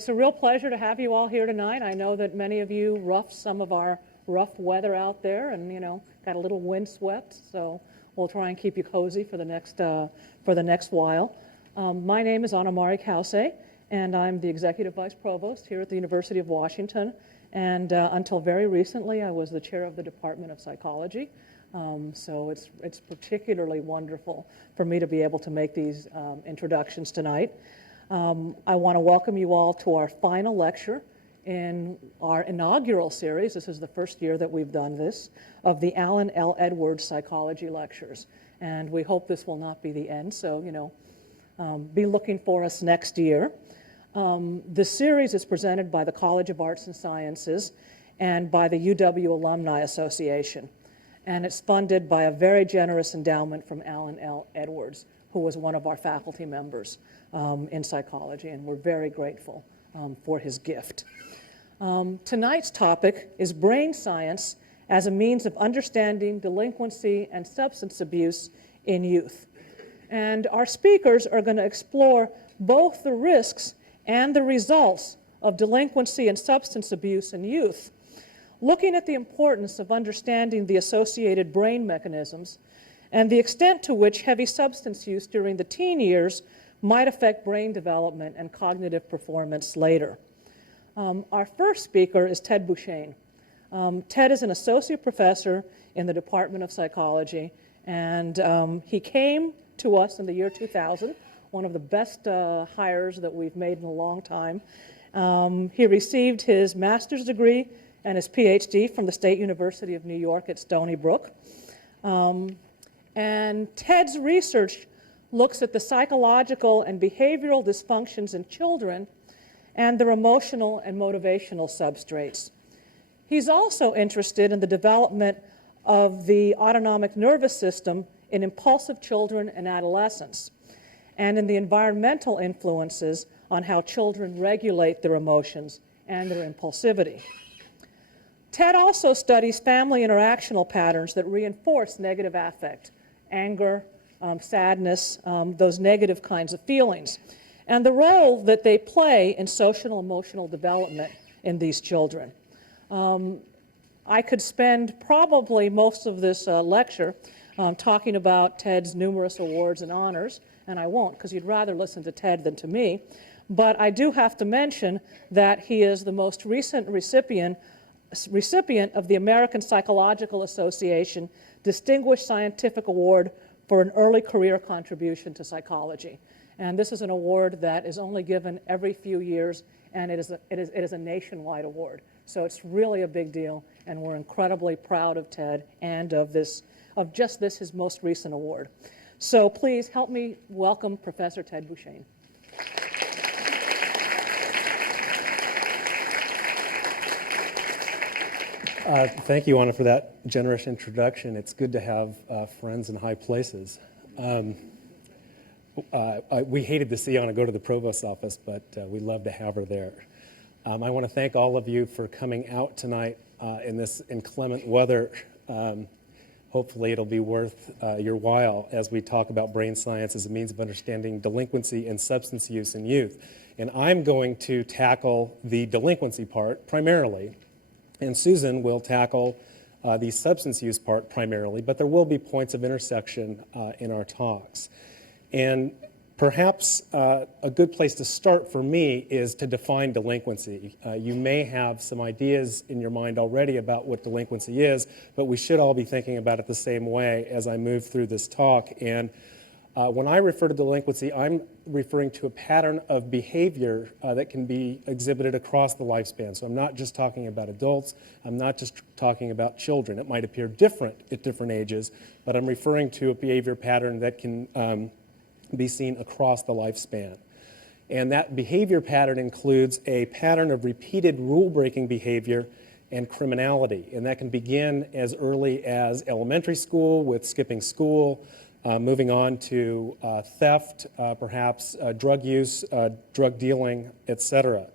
It's a real pleasure to have you all here tonight. I know that many of you roughed some of our rough weather out there and, got a little windswept, so we'll try and keep you cozy for the next while. My name is Anna-Mari Kause, and I'm the Executive Vice Provost here at the University of Washington. And until very recently, I was the chair of the Department of Psychology. So it's particularly wonderful for me to be able to make these introductions tonight. I want to welcome you all to our final lecture in our inaugural series. This is the first year that we've done this, of the Alan L. Edwards Psychology Lectures. And we hope this will not be the end, so, be looking for us next year. This series is presented by the College of Arts and Sciences and by the UW Alumni Association. And it's funded by a very generous endowment from Alan L. Edwards, who was one of our faculty members in psychology, and we're very grateful for his gift. Tonight's topic is brain science as a means of understanding delinquency and substance abuse in youth. And our speakers are going to explore both the risks and the results of delinquency and substance abuse in youth, looking at the importance of understanding the associated brain mechanisms and the extent to which heavy substance use during the teen years might affect brain development and cognitive performance later. Our first speaker is Ted Beauchaine. Ted is an associate professor in the Department of Psychology, and he came to us in the year 2000, one of the best hires that we've made in a long time. He received his master's degree and his PhD from the State University of New York at Stony Brook. And Ted's research looks at the psychological and behavioral dysfunctions in children and their emotional and motivational substrates. He's also interested in the development of the autonomic nervous system in impulsive children and adolescents, and in the environmental influences on how children regulate their emotions and their impulsivity. Ted also studies family interactional patterns that reinforce negative affect, anger, sadness, those negative kinds of feelings, and the role that they play in social emotional development in these children. I could spend probably most of this lecture talking about Ted's numerous awards and honors, and I won't, because you'd rather listen to Ted than to me, but I do have to mention that he is the most recent recipient of the American Psychological Association Distinguished Scientific Award for an early career contribution to psychology. And this is an award that is only given every few years, and it is a nationwide award. So it's really a big deal, and we're incredibly proud of Ted and of this, his most recent award. So please help me welcome Professor Ted Beauchaine. Thank you, Anna, for that generous introduction. It's good to have friends in high places. We hated to see Anna go to the provost's office, but we love to have her there. I want to thank all of you for coming out tonight in this inclement weather. Hopefully it'll be worth your while as we talk about brain science as a means of understanding delinquency and substance use in youth. And I'm going to tackle the delinquency part primarily, and Susan will tackle the substance use part primarily, but there will be points of intersection in our talks. And perhaps a good place to start for me is to define delinquency. You may have some ideas in your mind already about what delinquency is, but we should all be thinking about it the same way as I move through this talk. And when I refer to delinquency, I'm referring to a pattern of behavior that can be exhibited across the lifespan. So I'm not just talking about adults, I'm not just talking about children. It might appear different at different ages, but I'm referring to a behavior pattern that can be seen across the lifespan. And that behavior pattern includes a pattern of repeated rule-breaking behavior and criminality. And that can begin as early as elementary school with skipping school, moving on to theft, perhaps drug use, drug dealing, etc.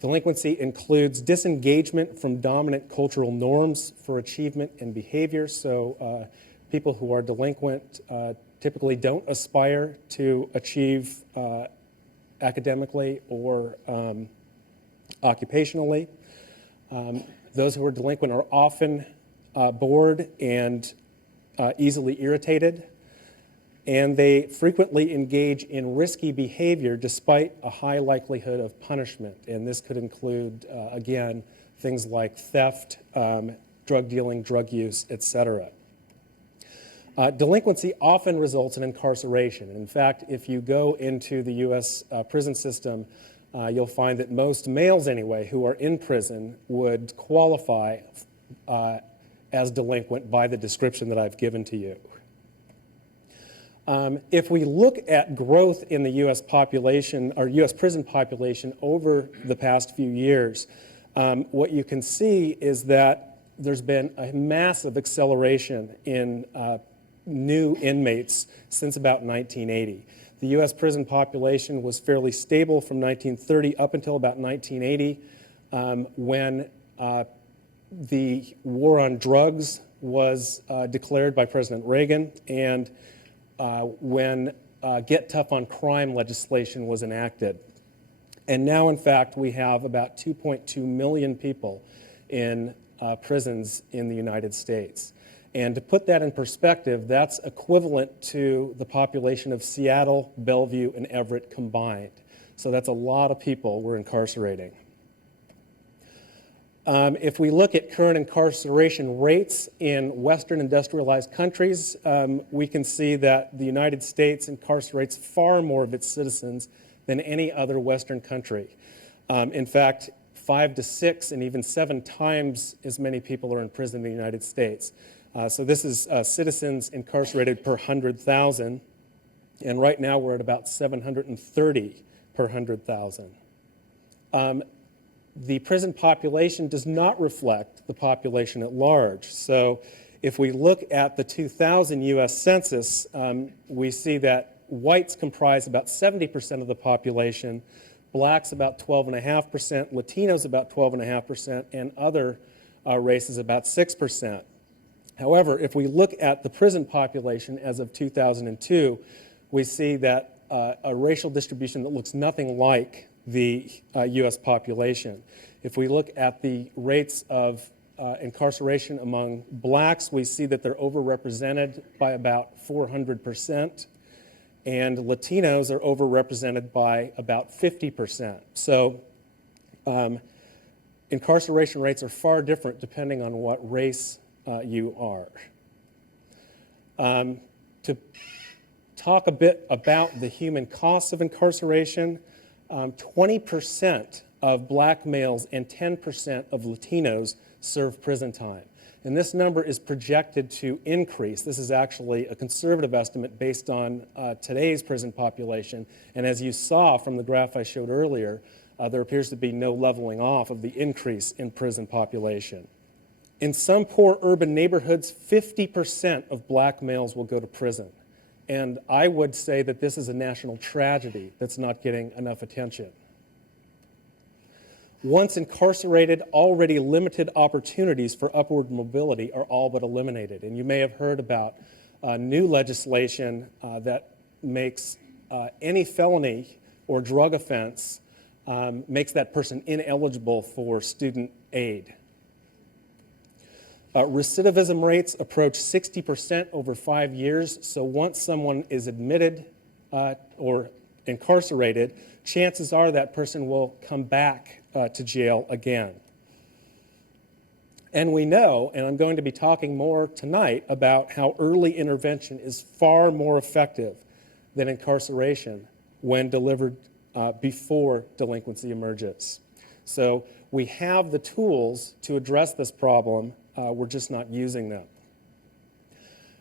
Delinquency includes disengagement from dominant cultural norms for achievement and behavior. So people who are delinquent typically don't aspire to achieve academically or occupationally. Those who are delinquent are often bored and easily irritated, and they frequently engage in risky behavior despite a high likelihood of punishment. And this could include, again, things like theft, drug dealing, drug use, etc. Delinquency often results in incarceration. In fact, if you go into the U.S. Prison system, you'll find that most males, anyway, who are in prison would qualify as delinquent by the description that I've given to you. If we look at growth in the U.S. population, or U.S. prison population over the past few years, what you can see is that there's been a massive acceleration in new inmates since about 1980. The U.S. prison population was fairly stable from 1930 up until about 1980, when the war on drugs was declared by President Reagan, and when Get Tough on Crime legislation was enacted. And now, in fact, we have about 2.2 million people in prisons in the United States. And to put that in perspective, that's equivalent to the population of Seattle, Bellevue, and Everett combined. So that's a lot of people we're incarcerating. If we look at current incarceration rates in Western industrialized countries, we can see that the United States incarcerates far more of its citizens than any other Western country. In fact, 5 to 6 and even 7 times as many people are in prison in the United States. So this is citizens incarcerated per 100,000, and right now we're at about 730 per 100,000. The prison population does not reflect the population at large. So if we look at the 2000 U.S. Census, we see that whites comprise about 70% of the population, blacks about 12.5%, Latinos about 12.5%, and other races about 6%. However, if we look at the prison population as of 2002, we see that a racial distribution that looks nothing like the U.S. population. If we look at the rates of incarceration among blacks, we see that they're overrepresented by about 400%, and Latinos are overrepresented by about 50%. So incarceration rates are far different depending on what race you are. To talk a bit about the human costs of incarceration, 20% of black males and 10% of Latinos serve prison time. And this number is projected to increase. This is actually a conservative estimate based on today's prison population. And as you saw from the graph I showed earlier, there appears to be no leveling off of the increase in prison population. In some poor urban neighborhoods, 50% of black males will go to prison. And I would say that this is a national tragedy that's not getting enough attention. Once incarcerated, already limited opportunities for upward mobility are all but eliminated. And you may have heard about new legislation that makes any felony or drug offense makes that person ineligible for student aid. Recidivism rates approach 60% over 5 years, so once someone is admitted or incarcerated, chances are that person will come back to jail again. And we know, and I'm going to be talking more tonight, about how early intervention is far more effective than incarceration when delivered before delinquency emerges. So we have the tools to address this problem. We're just not using them.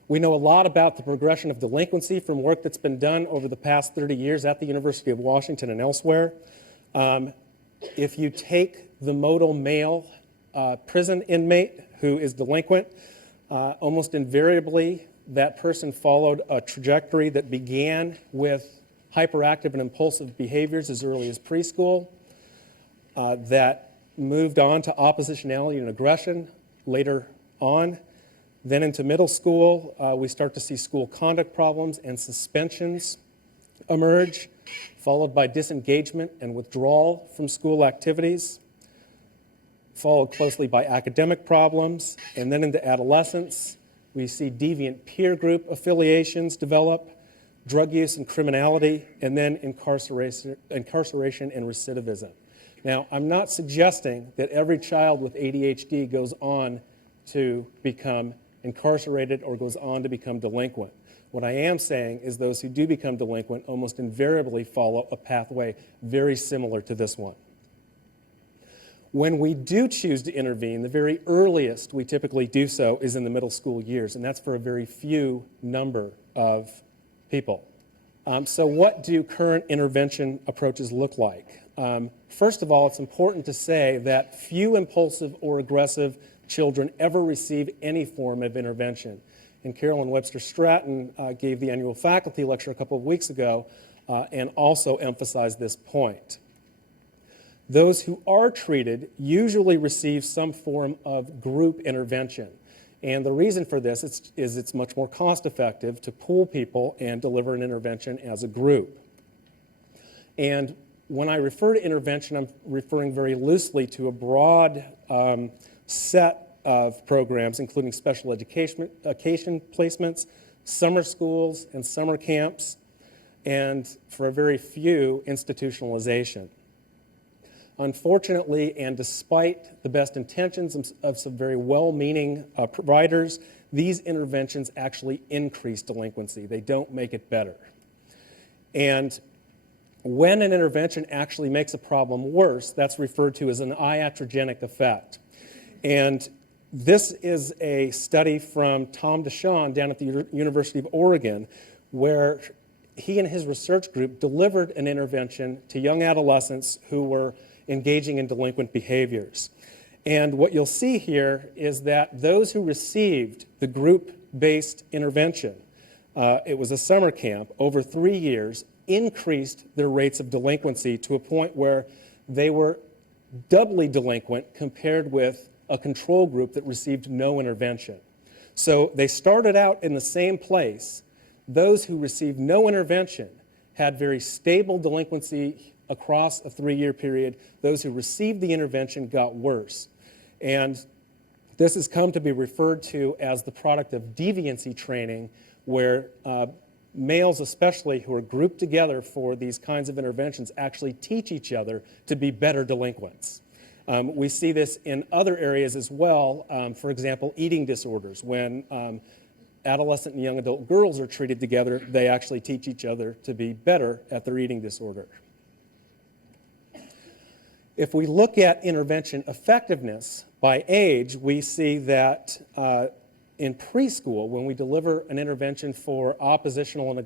We know a lot about the progression of delinquency from work that's been done over the past 30 years at the University of Washington and elsewhere. If you take the modal male prison inmate who is delinquent, almost invariably that person followed a trajectory that began with hyperactive and impulsive behaviors as early as preschool, that moved on to oppositionality and aggression later on. Then into middle school, we start to see school conduct problems and suspensions emerge. followed by disengagement and withdrawal from school activities, followed closely by academic problems, and then into adolescence, we see deviant peer group affiliations develop, drug use and criminality, and then incarceration and recidivism. Now, I'm not suggesting that every child with ADHD goes on to become incarcerated or goes on to become delinquent. What I am saying is those who do become delinquent almost invariably follow a pathway very similar to this one. When we do choose to intervene, the very earliest we typically do so is in the middle school years, and that's for a very few number of people. So what do current intervention approaches look like? First of all, it's important to say that few impulsive or aggressive children ever receive any form of intervention. And Carolyn Webster Stratton gave the annual faculty lecture a couple of weeks ago and also emphasized this point. Those who are treated usually receive some form of group intervention. And the reason for this is it's much more cost-effective to pool people and deliver an intervention as a group. And when I refer to intervention, I'm referring very loosely to a broad set of programs, including special education placements, summer schools and summer camps, and for a very few, institutionalization. Unfortunately, and despite the best intentions of some very well-meaning providers, these interventions actually increase delinquency. They don't make it better. And when an intervention actually makes a problem worse, that's referred to as an iatrogenic effect. And this is a study from Tom DeShawn down at the University of Oregon, where he and his research group delivered an intervention to young adolescents who were engaging in delinquent behaviors. And what you'll see here is that those who received the group-based intervention, it was a summer camp, over 3 years, increased their rates of delinquency to a point where they were doubly delinquent compared with a control group that received no intervention. So they started out in the same place. Those who received no intervention had very stable delinquency across a 3-year period. Those who received the intervention got worse. And this has come to be referred to as the product of deviancy training, where males especially who are grouped together for these kinds of interventions actually teach each other to be better delinquents. We see this in other areas as well. For example, eating disorders. When adolescent and young adult girls are treated together, they actually teach each other to be better at their eating disorder. If we look at intervention effectiveness by age, we see that in preschool, when we deliver an intervention for oppositional and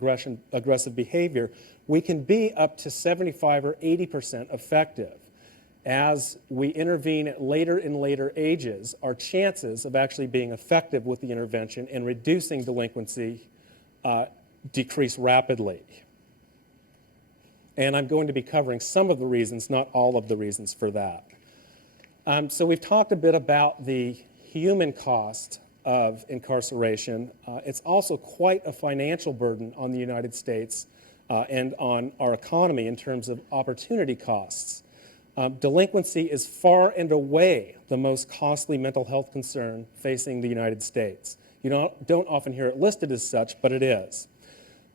aggressive behavior, we can be up to 75 or 80% effective. As we intervene at later and later ages, our chances of actually being effective with the intervention and reducing delinquency decrease rapidly. And I'm going to be covering some of the reasons, not all of the reasons for that. So we've talked a bit about the human cost of incarceration. It's also quite a financial burden on the United States and on our economy in terms of opportunity costs. Delinquency is far and away the most costly mental health concern facing the United States. You don't often hear it listed as such, but it is.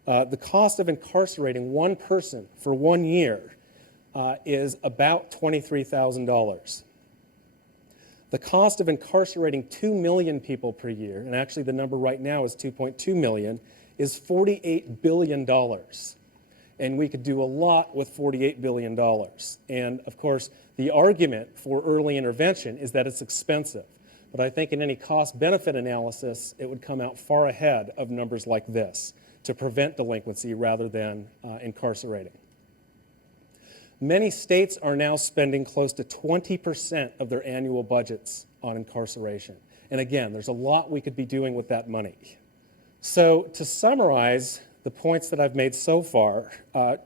The cost of incarcerating one person for 1 year is about $23,000. The cost of incarcerating 2 million people per year, and actually the number right now is 2.2 million, is $48 billion. And we could do a lot with $48 billion. And of course, the argument for early intervention is that it's expensive. But I think in any cost-benefit analysis, it would come out far ahead of numbers like this to prevent delinquency rather than incarcerating. Many states are now spending close to 20% of their annual budgets on incarceration. And again, there's a lot we could be doing with that money. So to summarize the points that I've made so far,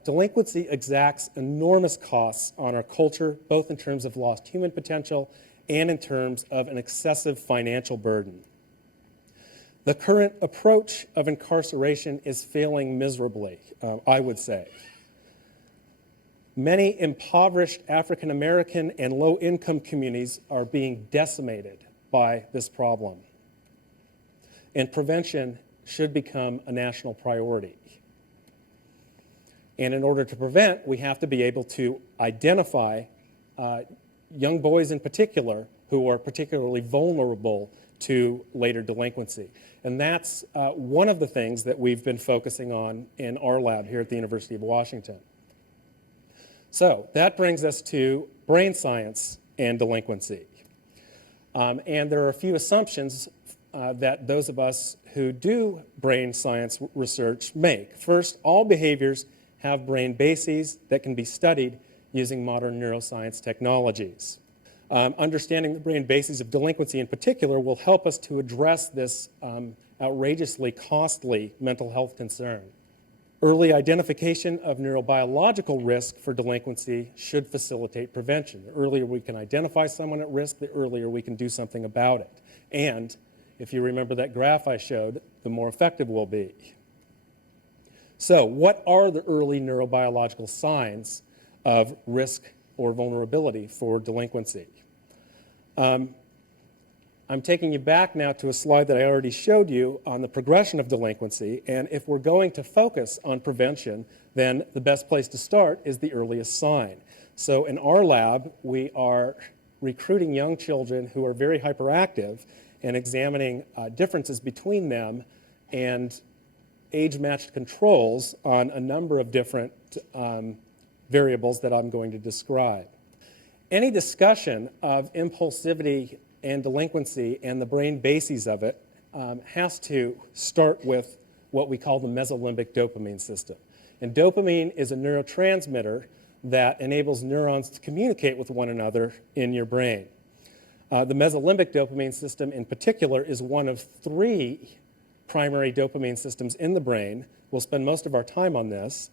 delinquency exacts enormous costs on our culture, both in terms of lost human potential and in terms of an excessive financial burden. The current approach of incarceration is failing miserably, I would say. Many impoverished African American and low-income communities are being decimated by this problem. And prevention should become a national priority. And in order to prevent, we have to be able to identify young boys in particular who are particularly vulnerable to later delinquency. And that's one of the things that we've been focusing on in our lab here at the University of Washington. So that brings us to brain science and delinquency. And there are a few assumptions that those of us who do brain science research make. First, all behaviors have brain bases that can be studied using modern neuroscience technologies. Understanding the brain bases of delinquency in particular will help us to address this outrageously costly mental health concern. Early identification of neurobiological risk for delinquency should facilitate prevention. The earlier we can identify someone at risk, the earlier we can do something about it. And if you remember that graph I showed, the more effective we'll be. So what are the early neurobiological signs of risk or vulnerability for delinquency? I'm taking you back now to a slide that I already showed you on the progression of delinquency, and if we're going to focus on prevention, then the best place to start is the earliest sign. So in our lab, we are recruiting young children who are very hyperactive and examining differences between them and age-matched controls on a number of different variables that I'm going to describe. Any discussion of impulsivity and delinquency and the brain bases of it has to start with what we call the mesolimbic dopamine system. And dopamine is a neurotransmitter that enables neurons to communicate with one another in your brain. The mesolimbic dopamine system in particular is one of 3 primary dopamine systems in the brain. We'll spend most of our time on this.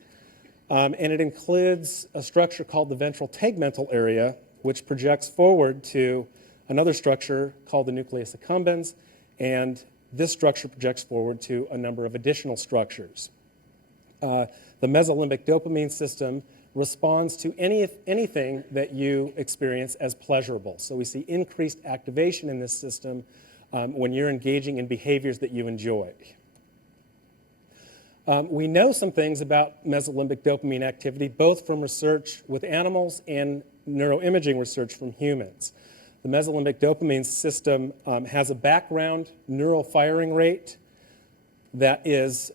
And it includes a structure called the ventral tegmental area, which projects forward to another structure called the nucleus accumbens, and this structure projects forward to a number of additional structures. The mesolimbic dopamine system responds to anything that you experience as pleasurable. So we see increased activation in this system when you're engaging in behaviors that you enjoy. We know some things about mesolimbic dopamine activity, both from research with animals and neuroimaging research from humans. The mesolimbic dopamine system has a background neural firing rate that is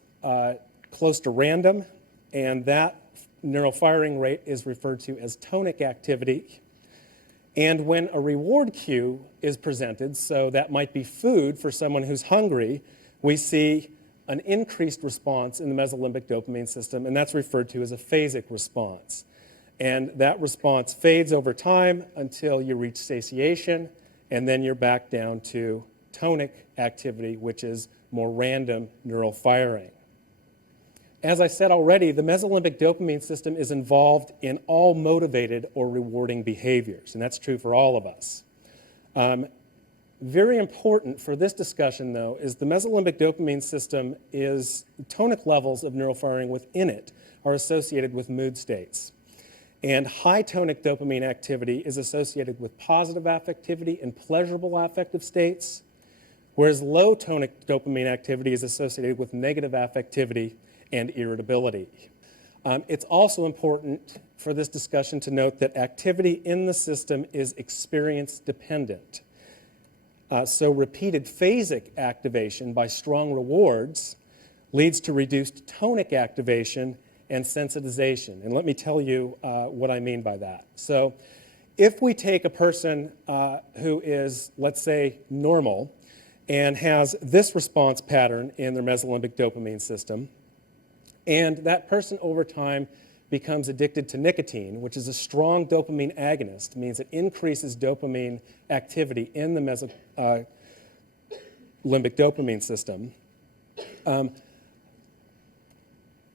close to random, and that neural firing rate is referred to as tonic activity. And when a reward cue is presented, so that might be food for someone who's hungry, we see an increased response in the mesolimbic dopamine system, and that's referred to as a phasic response. And that response fades over time until you reach satiation, and then you're back down to tonic activity, which is more random neural firing. As I said already, the mesolimbic dopamine system is involved in all motivated or rewarding behaviors, and that's true for all of us. Very important for this discussion, though, is the mesolimbic dopamine system is tonic levels of neural firing within it are associated with mood states. And high tonic dopamine activity is associated with positive affectivity and pleasurable affective states, whereas low tonic dopamine activity is associated with negative affectivity and irritability. It's also important for this discussion to note that activity in the system is experience dependent. So repeated phasic activation by strong rewards leads to reduced tonic activation and sensitization. And let me tell you what I mean by that. So if we take a person who is, let's say, normal and has this response pattern in their mesolimbic dopamine system, and that person over time becomes addicted to nicotine, which is a strong dopamine agonist, means it increases dopamine activity in the mesolimbic dopamine system.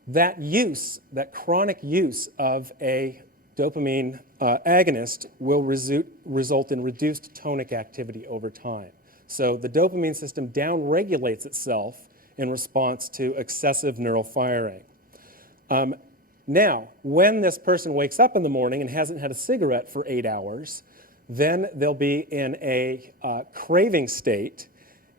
That chronic use of a dopamine agonist will result in reduced tonic activity over time. So the dopamine system downregulates itself in response to excessive neural firing. Now, when this person wakes up in the morning and hasn't had a cigarette for 8 hours, then they'll be in a craving state,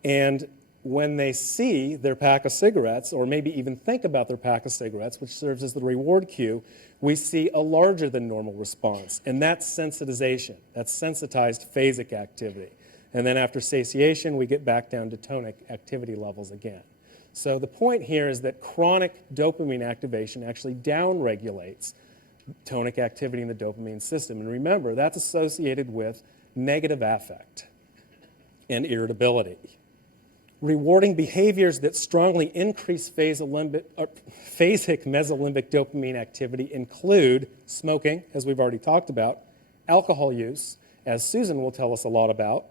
and when they see their pack of cigarettes, or maybe even think about their pack of cigarettes, which serves as the reward cue, we see a larger than normal response, and that's sensitization. That's sensitized phasic activity. And then after satiation, we get back down to tonic activity levels again. So the point here is that chronic dopamine activation actually downregulates tonic activity in the dopamine system. And remember, that's associated with negative affect and irritability. Rewarding behaviors that strongly increase phasic mesolimbic dopamine activity include smoking, as we've already talked about, alcohol use, as Susan will tell us a lot about,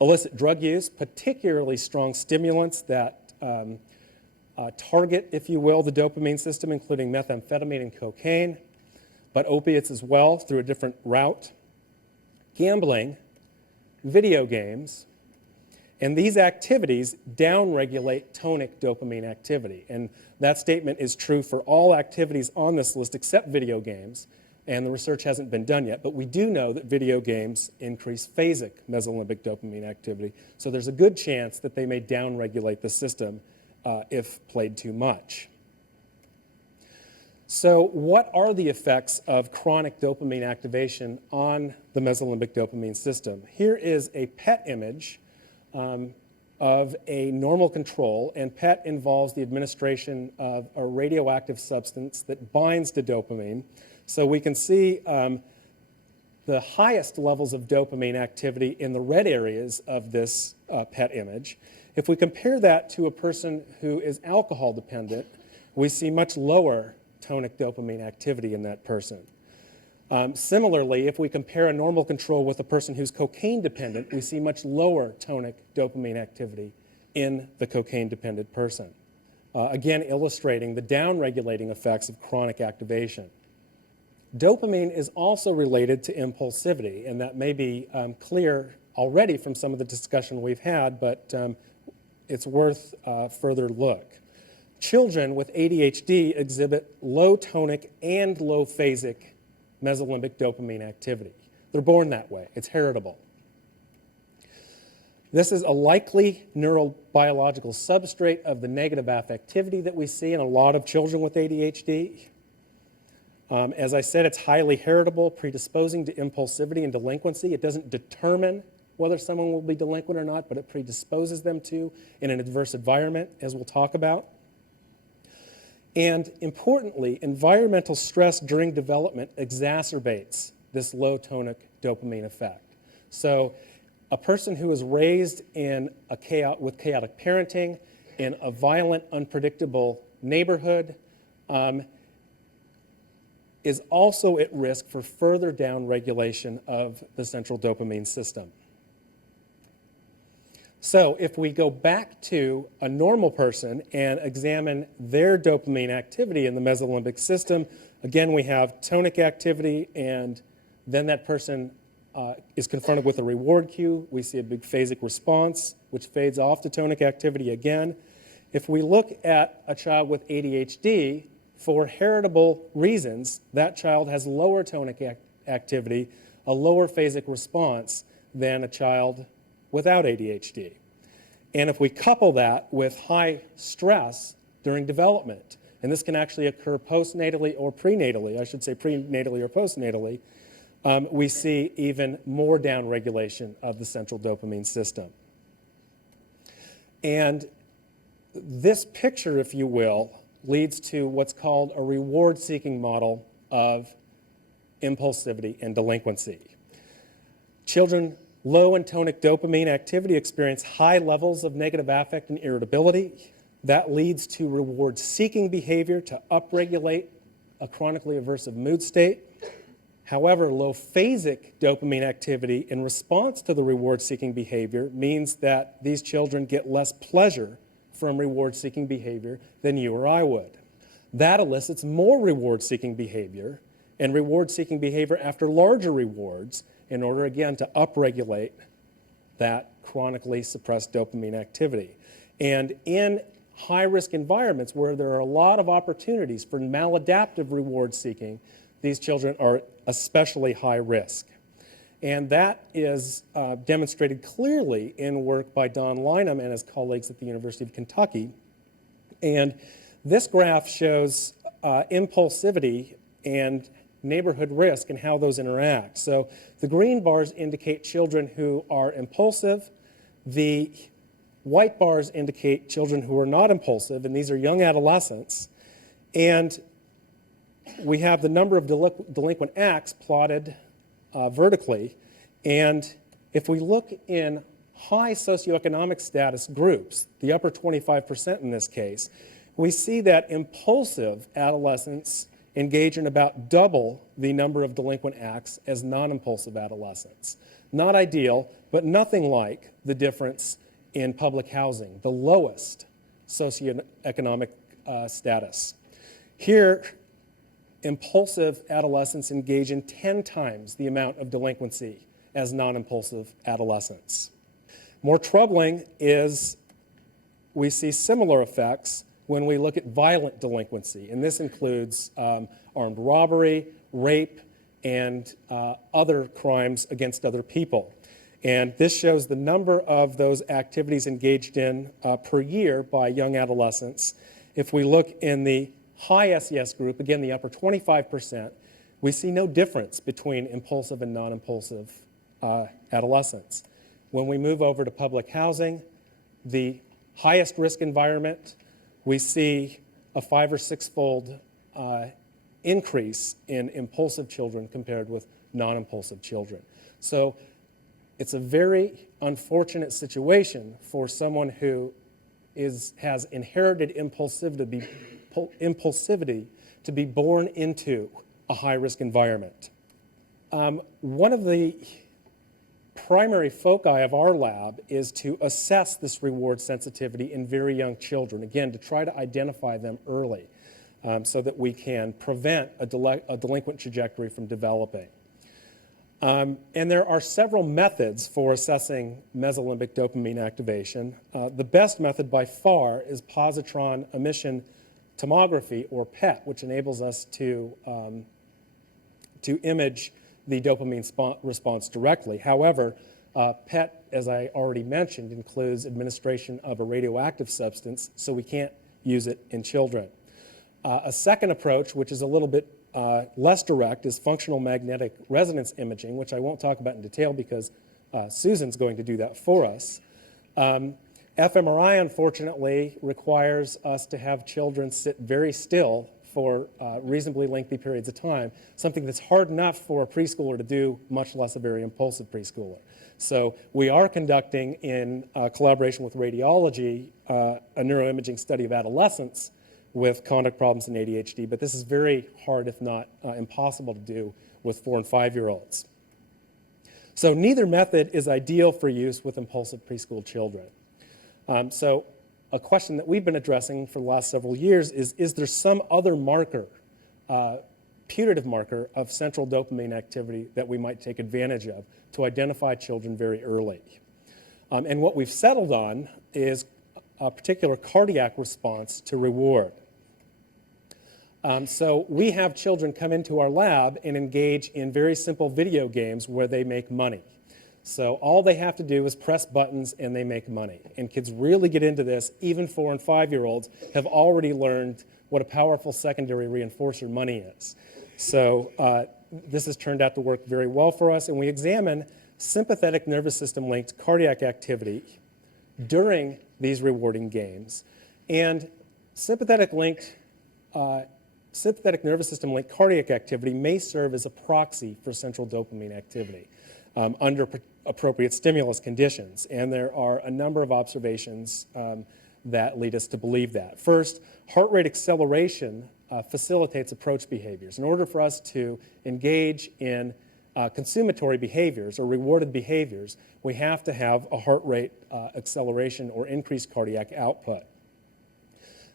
illicit drug use, particularly strong stimulants that target, if you will, the dopamine system, including methamphetamine and cocaine, but opiates as well through a different route, gambling, video games, and these activities downregulate tonic dopamine activity. And that statement is true for all activities on this list except video games, and the research hasn't been done yet, but we do know that video games increase phasic mesolimbic dopamine activity, so there's a good chance that they may downregulate the system if played too much. So what are the effects of chronic dopamine activation on the mesolimbic dopamine system? Here is a PET image of a normal control, and PET involves the administration of a radioactive substance that binds to dopamine. So we can see the highest levels of dopamine activity in the red areas of this PET image. If we compare that to a person who is alcohol dependent, we see much lower tonic dopamine activity in that person. Similarly, if we compare a normal control with a person who's cocaine dependent, we see much lower tonic dopamine activity in the cocaine dependent person. Again, illustrating the downregulating effects of chronic activation. Dopamine is also related to impulsivity, and that may be clear already from some of the discussion we've had, but it's worth a further look. Children with ADHD exhibit low tonic and low phasic mesolimbic dopamine activity. They're born that way. It's heritable. This is a likely neurobiological substrate of the negative affectivity that we see in a lot of children with ADHD. As I said, it's highly heritable, predisposing to impulsivity and delinquency. It doesn't determine whether someone will be delinquent or not, but it predisposes them to in an adverse environment, as we'll talk about. And importantly, environmental stress during development exacerbates this low tonic dopamine effect. So a person who is raised in with chaotic parenting, in a violent, unpredictable neighborhood, is also at risk for further downregulation of the central dopamine system. So if we go back to a normal person and examine their dopamine activity in the mesolimbic system, again, we have tonic activity, and then that person is confronted with a reward cue. We see a big phasic response, which fades off to tonic activity again. If we look at a child with ADHD, for heritable reasons, that child has lower tonic activity, a lower phasic response than a child without ADHD. And if we couple that with high stress during development, and this can actually occur postnatally or prenatally, I should say prenatally or postnatally, we see even more downregulation of the central dopamine system. And this picture, if you will, leads to what's called a reward-seeking model of impulsivity and delinquency. Children low in tonic dopamine activity experience high levels of negative affect and irritability. That leads to reward-seeking behavior to upregulate a chronically aversive mood state. However, low phasic dopamine activity in response to the reward-seeking behavior means that these children get less pleasure from reward-seeking behavior than you or I would. That elicits more reward-seeking behavior and reward-seeking behavior after larger rewards in order, again, to upregulate that chronically suppressed dopamine activity. And in high-risk environments where there are a lot of opportunities for maladaptive reward seeking, these children are especially high risk. And that is demonstrated clearly in work by Don Lynham and his colleagues at the University of Kentucky. And this graph shows impulsivity and neighborhood risk and how those interact. So the green bars indicate children who are impulsive. The white bars indicate children who are not impulsive, and these are young adolescents. And we have the number of delinquent acts plotted vertically. And if we look in high socioeconomic status groups, the upper 25% in this case, we see that impulsive adolescents engage in about double the number of delinquent acts as non-impulsive adolescents. Not ideal, but nothing like the difference in public housing, the lowest socioeconomic status. Here, impulsive adolescents engage in 10 times the amount of delinquency as non-impulsive adolescents. More troubling is we see similar effects when we look at violent delinquency, and this includes armed robbery, rape, and other crimes against other people. And this shows the number of those activities engaged in per year by young adolescents. If we look in the high SES group, again the upper 25%, we see no difference between impulsive and non-impulsive adolescents. When we move over to public housing, the highest risk environment, we see a 5- or 6-fold increase in impulsive children compared with non-impulsive children. So it's a very unfortunate situation for someone who has inherited impulsivity to be born into a high-risk environment. One of the primary foci of our lab is to assess this reward sensitivity in very young children, again, to try to identify them early so that we can prevent a delinquent trajectory from developing. And there are several methods for assessing mesolimbic dopamine activation. The best method by far is positron emission tomography, or PET, which enables us to image the dopamine response directly. However, PET, as I already mentioned, includes administration of a radioactive substance, so we can't use it in children. A second approach, which is a little bit less direct, is functional magnetic resonance imaging, which I won't talk about in detail because Susan's going to do that for us. fMRI, unfortunately, requires us to have children sit very still for reasonably lengthy periods of time, something that's hard enough for a preschooler to do, much less a very impulsive preschooler. So we are conducting, in collaboration with radiology, a neuroimaging study of adolescents with conduct problems and ADHD, but this is very hard, if not impossible to do with 4- and 5-year-olds. So neither method is ideal for use with impulsive preschool children. So a question that we've been addressing for the last several years is there some other marker, putative marker of central dopamine activity that we might take advantage of to identify children very early? And what we've settled on is a particular cardiac response to reward. So we have children come into our lab and engage in very simple video games where they make money. So all they have to do is press buttons and they make money. And kids really get into this. Even 4- and 5-year-olds have already learned what a powerful secondary reinforcer money is. So this has turned out to work very well for us. And we examine sympathetic nervous system linked cardiac activity during these rewarding games. And sympathetic nervous system linked cardiac activity may serve as a proxy for central dopamine activity under appropriate stimulus conditions. And there are a number of observations that lead us to believe that. First, heart rate acceleration facilitates approach behaviors. In order for us to engage in consummatory behaviors or rewarded behaviors, we have to have a heart rate acceleration or increased cardiac output.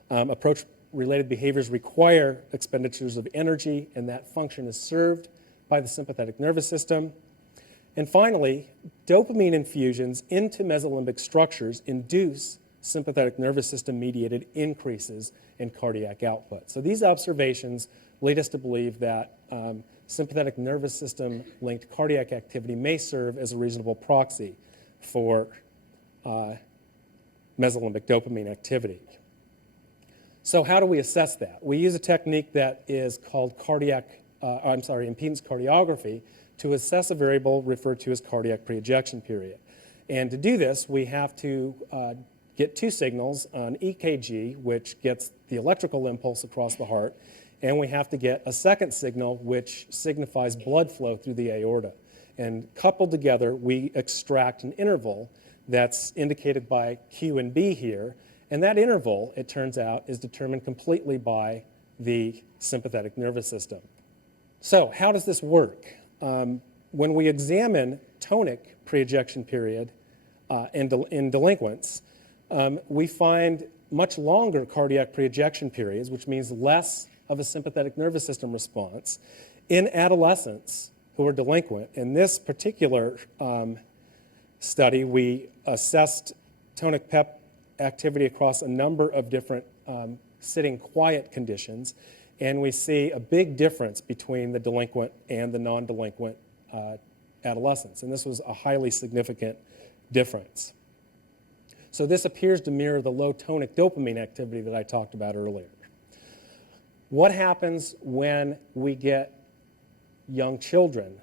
Approach-related behaviors require expenditures of energy, and that function is served by the sympathetic nervous system. And finally, dopamine infusions into mesolimbic structures induce sympathetic nervous system mediated increases in cardiac output. So these observations lead us to believe that sympathetic nervous system linked cardiac activity may serve as a reasonable proxy for mesolimbic dopamine activity. So how do we assess that? We use a technique that is called impedance cardiography to assess a variable referred to as cardiac pre-ejection period. And to do this, we have to get two signals, an EKG, which gets the electrical impulse across the heart, and we have to get a second signal, which signifies blood flow through the aorta. And coupled together, we extract an interval that's indicated by Q and B here. And that interval, it turns out, is determined completely by the sympathetic nervous system. So how does this work? When we examine tonic pre-ejection period in delinquents, we find much longer cardiac pre-ejection periods, which means less of a sympathetic nervous system response, in adolescents who are delinquent. In this particular study, we assessed tonic PEP activity across a number of different sitting quiet conditions, and we see a big difference between the delinquent and the non-delinquent adolescents, and this was a highly significant difference. So this appears to mirror the low tonic dopamine activity that I talked about earlier. What happens when we get young children,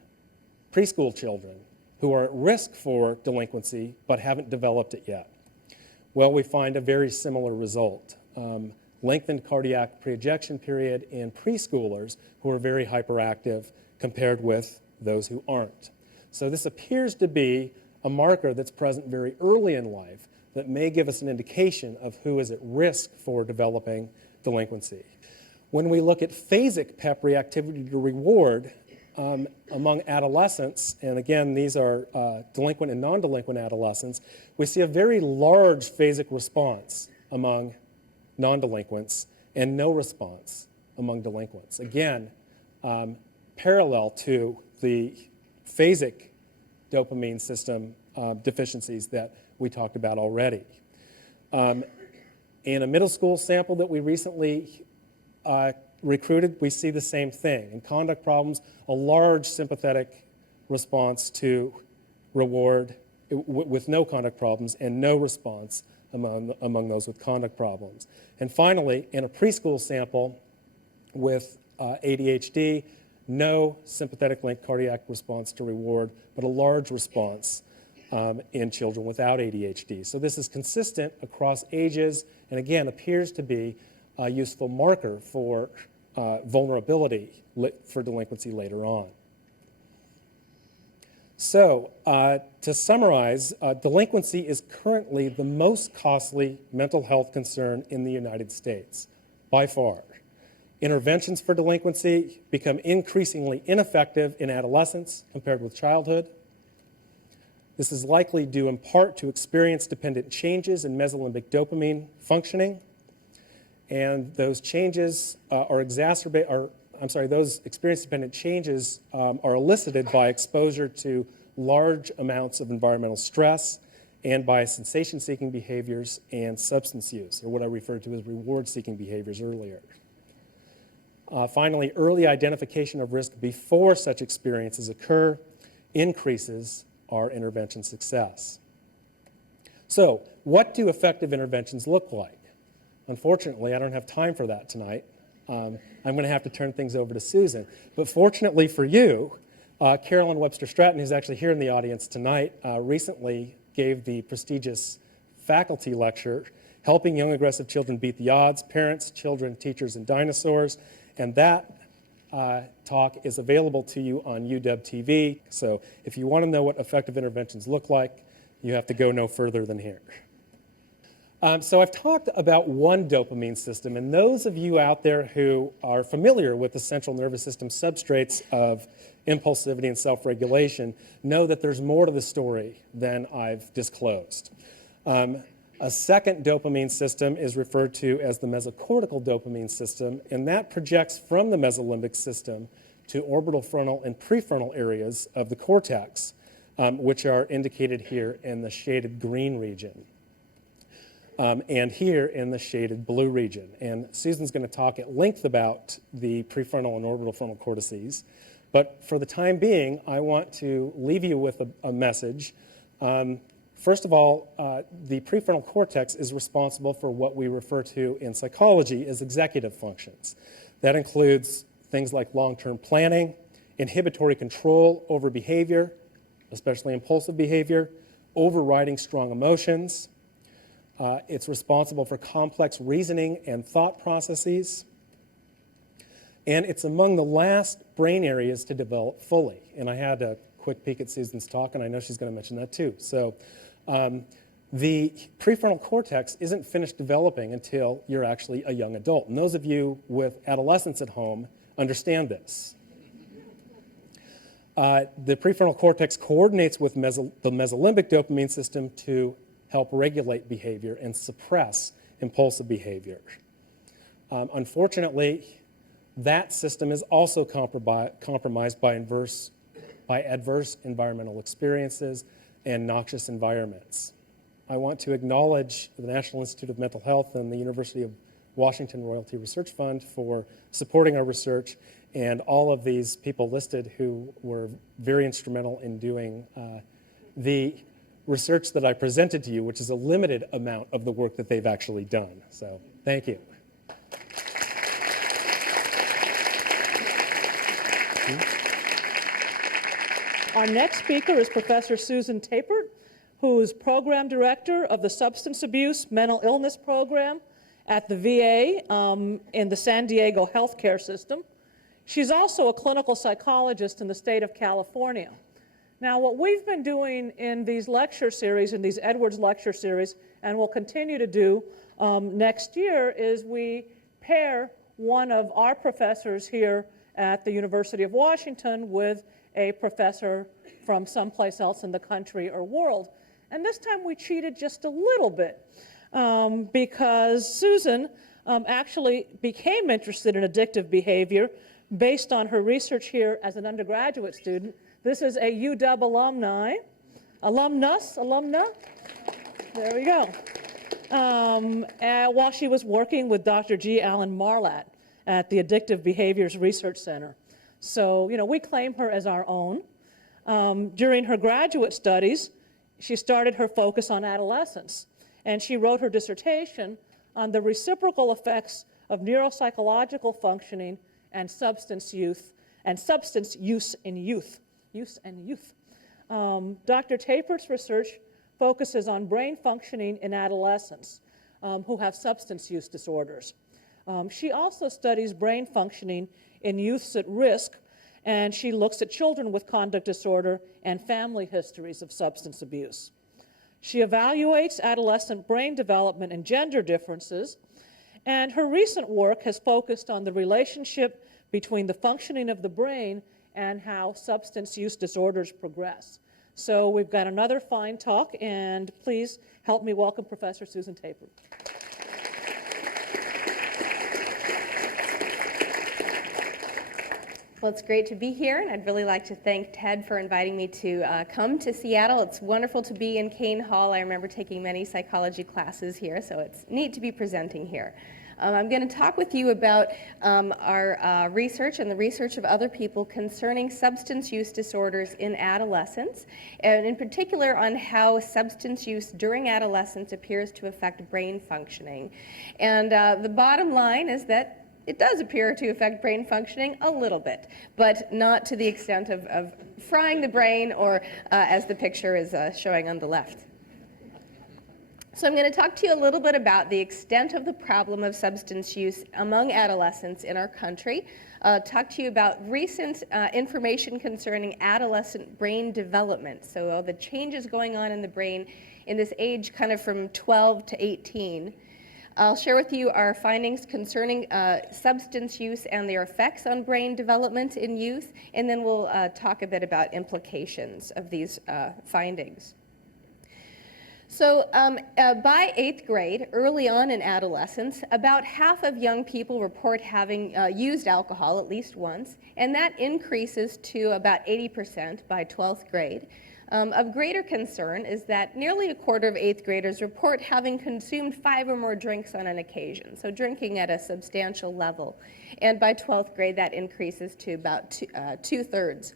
preschool children, who are at risk for delinquency but haven't developed it yet? Well, we find a very similar result. Lengthened cardiac pre-ejection period in preschoolers who are very hyperactive compared with those who aren't. So this appears to be a marker that's present very early in life that may give us an indication of who is at risk for developing delinquency. When we look at phasic PEP reactivity to reward among adolescents, and again, these are delinquent and non-delinquent adolescents, we see a very large phasic response among non-delinquents and no response among delinquents. Again, parallel to the phasic dopamine system deficiencies that we talked about already. In a middle school sample that we recently recruited, we see the same thing. In conduct problems, a large sympathetic response to reward with no conduct problems and no response among those with conduct problems. And finally, in a preschool sample with ADHD, no sympathetic linked cardiac response to reward, but a large response in children without ADHD. So this is consistent across ages and again appears to be a useful marker for vulnerability for delinquency later on. So to summarize, delinquency is currently the most costly mental health concern in the United States, by far. Interventions for delinquency become increasingly ineffective in adolescence compared with childhood. This is likely due in part to experience-dependent changes in mesolimbic dopamine functioning, and those changes those experience-dependent changes are elicited by exposure to large amounts of environmental stress and by sensation-seeking behaviors and substance use, or what I referred to as reward-seeking behaviors earlier. Finally, early identification of risk before such experiences occur increases our intervention success. So, what do effective interventions look like? Unfortunately, I don't have time for that tonight. I'm going to have to turn things over to Susan. But fortunately for you, Carolyn Webster Stratton, who's actually here in the audience tonight, recently gave the prestigious faculty lecture, Helping Young Aggressive Children Beat the Odds, Parents, Children, Teachers, and Dinosaurs. And that talk is available to you on UW-TV. So if you want to know what effective interventions look like, you have to go no further than here. So I've talked about one dopamine system, and those of you out there who are familiar with the central nervous system substrates of impulsivity and self-regulation know that there's more to the story than I've disclosed. A second dopamine system is referred to as the mesocortical dopamine system, and that projects from the mesolimbic system to orbital frontal and prefrontal areas of the cortex, which are indicated here in the shaded green region. and here in the shaded blue region. And Susan's going to talk at length about the prefrontal and orbital frontal cortices. But for the time being, I want to leave you with a message. First of all, the prefrontal cortex is responsible for what we refer to in psychology as executive functions. That includes things like long-term planning, inhibitory control over behavior, especially impulsive behavior, overriding strong emotions. It's responsible for complex reasoning and thought processes. And it's among the last brain areas to develop fully. And I had a quick peek at Susan's talk, and I know she's going to mention that too. So the prefrontal cortex isn't finished developing until you're actually a young adult. And those of you with adolescents at home understand this. The prefrontal cortex coordinates with the mesolimbic dopamine system to help regulate behavior and suppress impulsive behavior. Unfortunately, that system is also compromised by adverse environmental experiences and noxious environments. I want to acknowledge the National Institute of Mental Health and the University of Washington Royalty Research Fund for supporting our research, and all of these people listed who were very instrumental in doing the research that I presented to you, which is a limited amount of the work that they've actually done. So thank you. Our next speaker is Professor Susan Tapert, who is Program Director of the Substance Abuse Mental Illness Program at the VA in the San Diego healthcare system. She's also a clinical psychologist in the state of California. Now, what we've been doing in these lecture series, in these Edwards lecture series, and will continue to do next year, is we pair one of our professors here at the University of Washington with a professor from someplace else in the country or world. And this time we cheated just a little bit because Susan actually became interested in addictive behavior based on her research here as an undergraduate student. This is a UW alumna. There we go. While she was working with Dr. G. Allen Marlatt at the Addictive Behaviors Research Center. So, we claim her as our own. During her graduate studies, she started her focus on adolescence, and she wrote her dissertation on the reciprocal effects of neuropsychological functioning and substance use in youth. Dr. Tapert's research focuses on brain functioning in adolescents who have substance use disorders. She also studies brain functioning in youths at risk, and she looks at children with conduct disorder and family histories of substance abuse. She evaluates adolescent brain development and gender differences, and her recent work has focused on the relationship between the functioning of the brain and how substance use disorders progress. So we've got another fine talk, and please help me welcome Professor Susan Tapert. Well, it's great to be here, and I'd really like to thank Ted for inviting me to come to Seattle. It's wonderful to be in Kane Hall. I remember taking many psychology classes here, so it's neat to be presenting here. I'm going to talk with you about our research and the research of other people concerning substance use disorders in adolescence, and in particular on how substance use during adolescence appears to affect brain functioning. And the bottom line is that it does appear to affect brain functioning a little bit, but not to the extent of frying the brain or as the picture is showing on the left. So I'm going to talk to you a little bit about the extent of the problem of substance use among adolescents in our country, talk to you about recent information concerning adolescent brain development, so the changes going on in the brain in this age kind of from 12 to 18. I'll share with you our findings concerning substance use and their effects on brain development in youth, and then we'll talk a bit about implications of these findings. So by 8th grade, early on in adolescence, about half of young people report having used alcohol at least once, and that increases to about 80% by 12th grade. Of greater concern is that nearly a quarter of 8th graders report having consumed 5 or more drinks on an occasion, so drinking at a substantial level. And by 12th grade, that increases to about two-thirds.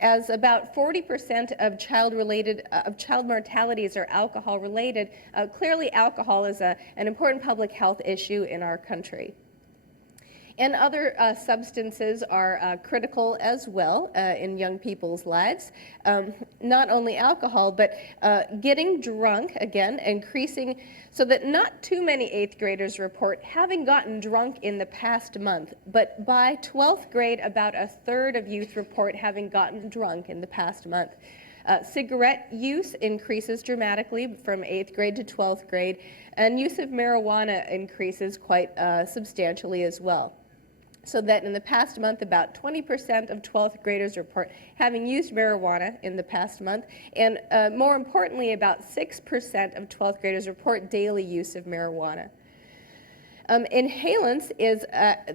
As about 40% of child mortalities are alcohol-related, clearly alcohol is an important public health issue in our country. And other substances are critical as well in young people's lives. Not only alcohol, but getting drunk, again, increasing so that not too many 8th graders report having gotten drunk in the past month. But by 12th grade, about a third of youth report having gotten drunk in the past month. Cigarette use increases dramatically from 8th grade to 12th grade, and use of marijuana increases quite substantially as well. So that in the past month, about 20% of 12th graders report having used marijuana in the past month, and more importantly, about 6% of 12th graders report daily use of marijuana. Inhalants is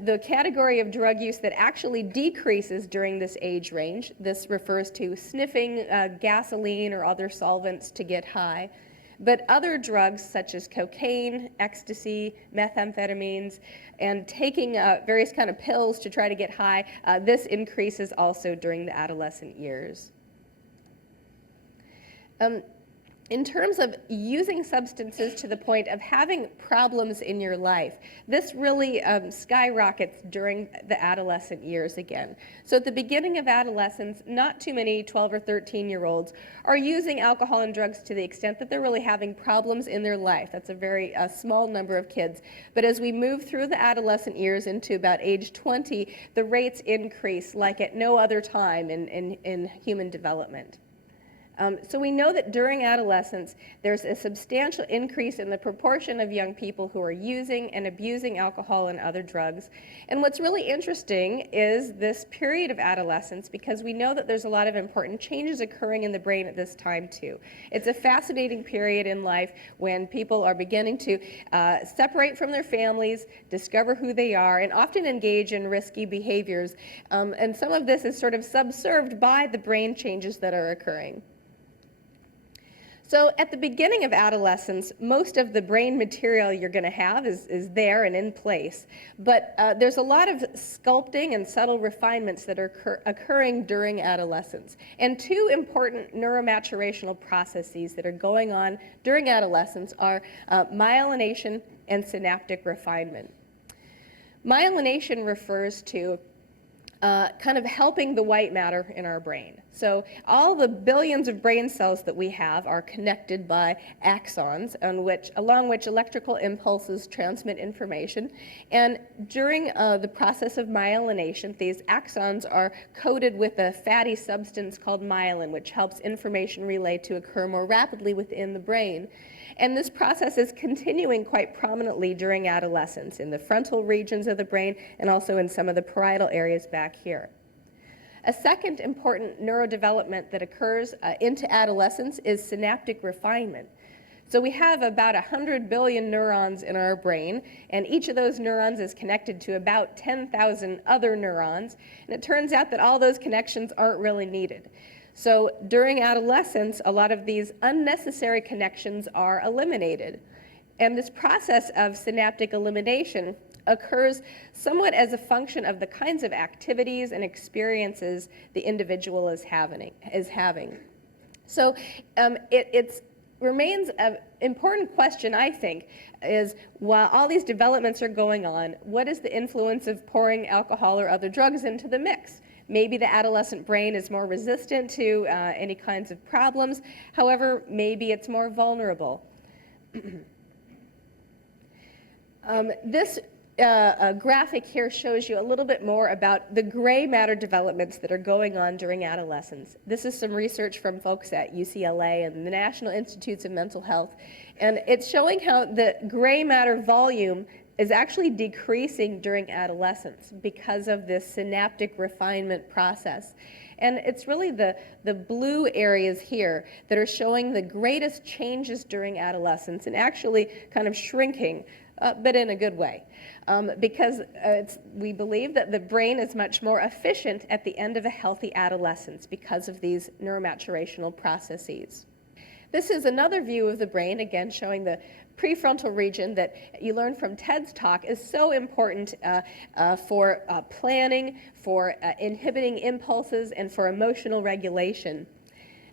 the category of drug use that actually decreases during this age range. This refers to sniffing gasoline or other solvents to get high. But other drugs such as cocaine, ecstasy, methamphetamines, and taking various kind of pills to try to get high, this increases also during the adolescent years. In terms of using substances to the point of having problems in your life, this really skyrockets during the adolescent years again. So at the beginning of adolescence, not too many 12 or 13-year-olds are using alcohol and drugs to the extent that they're really having problems in their life. That's a very small number of kids. But as we move through the adolescent years into about age 20, the rates increase like at no other time in human development. So we know that during adolescence, there's a substantial increase in the proportion of young people who are using and abusing alcohol and other drugs. And what's really interesting is this period of adolescence, because we know that there's a lot of important changes occurring in the brain at this time too. It's a fascinating period in life when people are beginning to separate from their families, discover who they are, and often engage in risky behaviors. And some of this is sort of subserved by the brain changes that are occurring. So at the beginning of adolescence, most of the brain material you're going to have is there and in place. But there's a lot of sculpting and subtle refinements that are occurring during adolescence. And two important neuromaturational processes that are going on during adolescence are myelination and synaptic refinement. Myelination refers to kind of helping the white matter in our brain. So all the billions of brain cells that we have are connected by axons along which electrical impulses transmit information. And during the process of myelination, these axons are coated with a fatty substance called myelin, which helps information relay to occur more rapidly within the brain. And this process is continuing quite prominently during adolescence in the frontal regions of the brain and also in some of the parietal areas back here. A second important neurodevelopment that occurs into adolescence is synaptic refinement. So we have about 100 billion neurons in our brain, and each of those neurons is connected to about 10,000 other neurons, and it turns out that all those connections aren't really needed. So during adolescence, a lot of these unnecessary connections are eliminated. And this process of synaptic elimination occurs somewhat as a function of the kinds of activities and experiences the individual is having. So it remains an important question, I think, is while all these developments are going on, what is the influence of pouring alcohol or other drugs into the mix? Maybe the adolescent brain is more resistant to any kinds of problems. However, maybe it's more vulnerable. This graphic here shows you a little bit more about the gray matter developments that are going on during adolescence. This is some research from folks at UCLA and the National Institutes of Mental Health, and it's showing how the gray matter volume is actually decreasing during adolescence because of this synaptic refinement process. And it's really the blue areas here that are showing the greatest changes during adolescence and actually kind of shrinking but in a good way, because we believe that the brain is much more efficient at the end of a healthy adolescence because of these neuromaturational processes. This is another view of the brain, again showing the prefrontal region that you learned from Ted's talk is so important for planning, for inhibiting impulses, and for emotional regulation.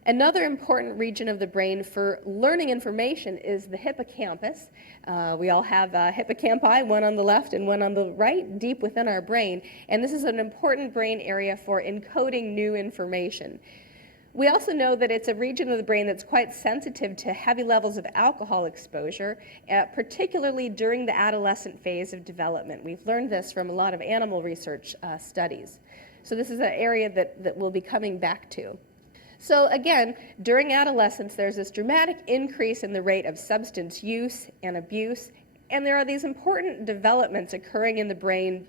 Another important region of the brain for learning information is the hippocampus. We all have hippocampi, one on the left and one on the right, deep within our brain, and this is an important brain area for encoding new information. We also know that it's a region of the brain that's quite sensitive to heavy levels of alcohol exposure, particularly during the adolescent phase of development. We've learned this from a lot of animal research studies. So this is an area that we'll be coming back to. So again, during adolescence, there's this dramatic increase in the rate of substance use and abuse, and there are these important developments occurring in the brain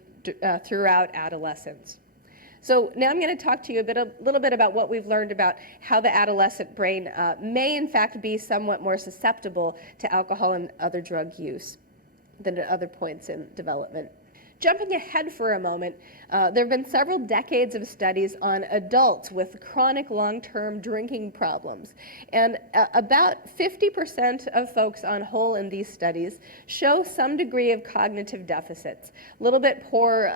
throughout adolescence. So now I'm going to talk to you a little bit about what we've learned about how the adolescent brain may in fact be somewhat more susceptible to alcohol and other drug use than at other points in development. Jumping ahead for a moment, there have been several decades of studies on adults with chronic long-term drinking problems. And about 50% of folks on whole in these studies show some degree of cognitive deficits. A little bit poor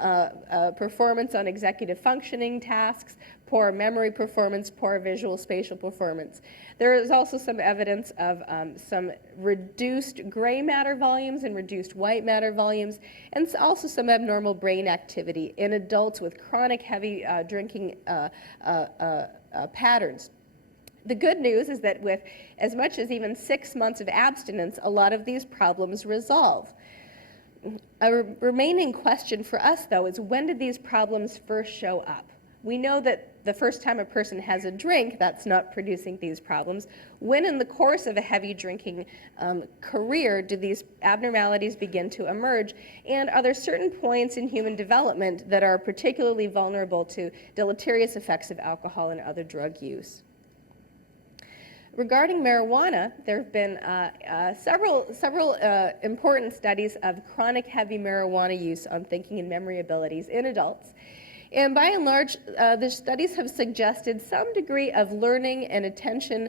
performance on executive functioning tasks, poor memory performance, poor visual spatial performance. There is also some evidence of some reduced gray matter volumes and reduced white matter volumes, and also some abnormal brain activity in adults with chronic heavy drinking patterns. The good news is that with as much as even 6 months of abstinence, a lot of these problems resolve. A remaining question for us, though, is when did these problems first show up? We know that the first time a person has a drink, that's not producing these problems. When in the course of a heavy drinking career do these abnormalities begin to emerge? And are there certain points in human development that are particularly vulnerable to deleterious effects of alcohol and other drug use? Regarding marijuana, there have been several important studies of chronic heavy marijuana use on thinking and memory abilities in adults. And by and large, the studies have suggested some degree of learning and attention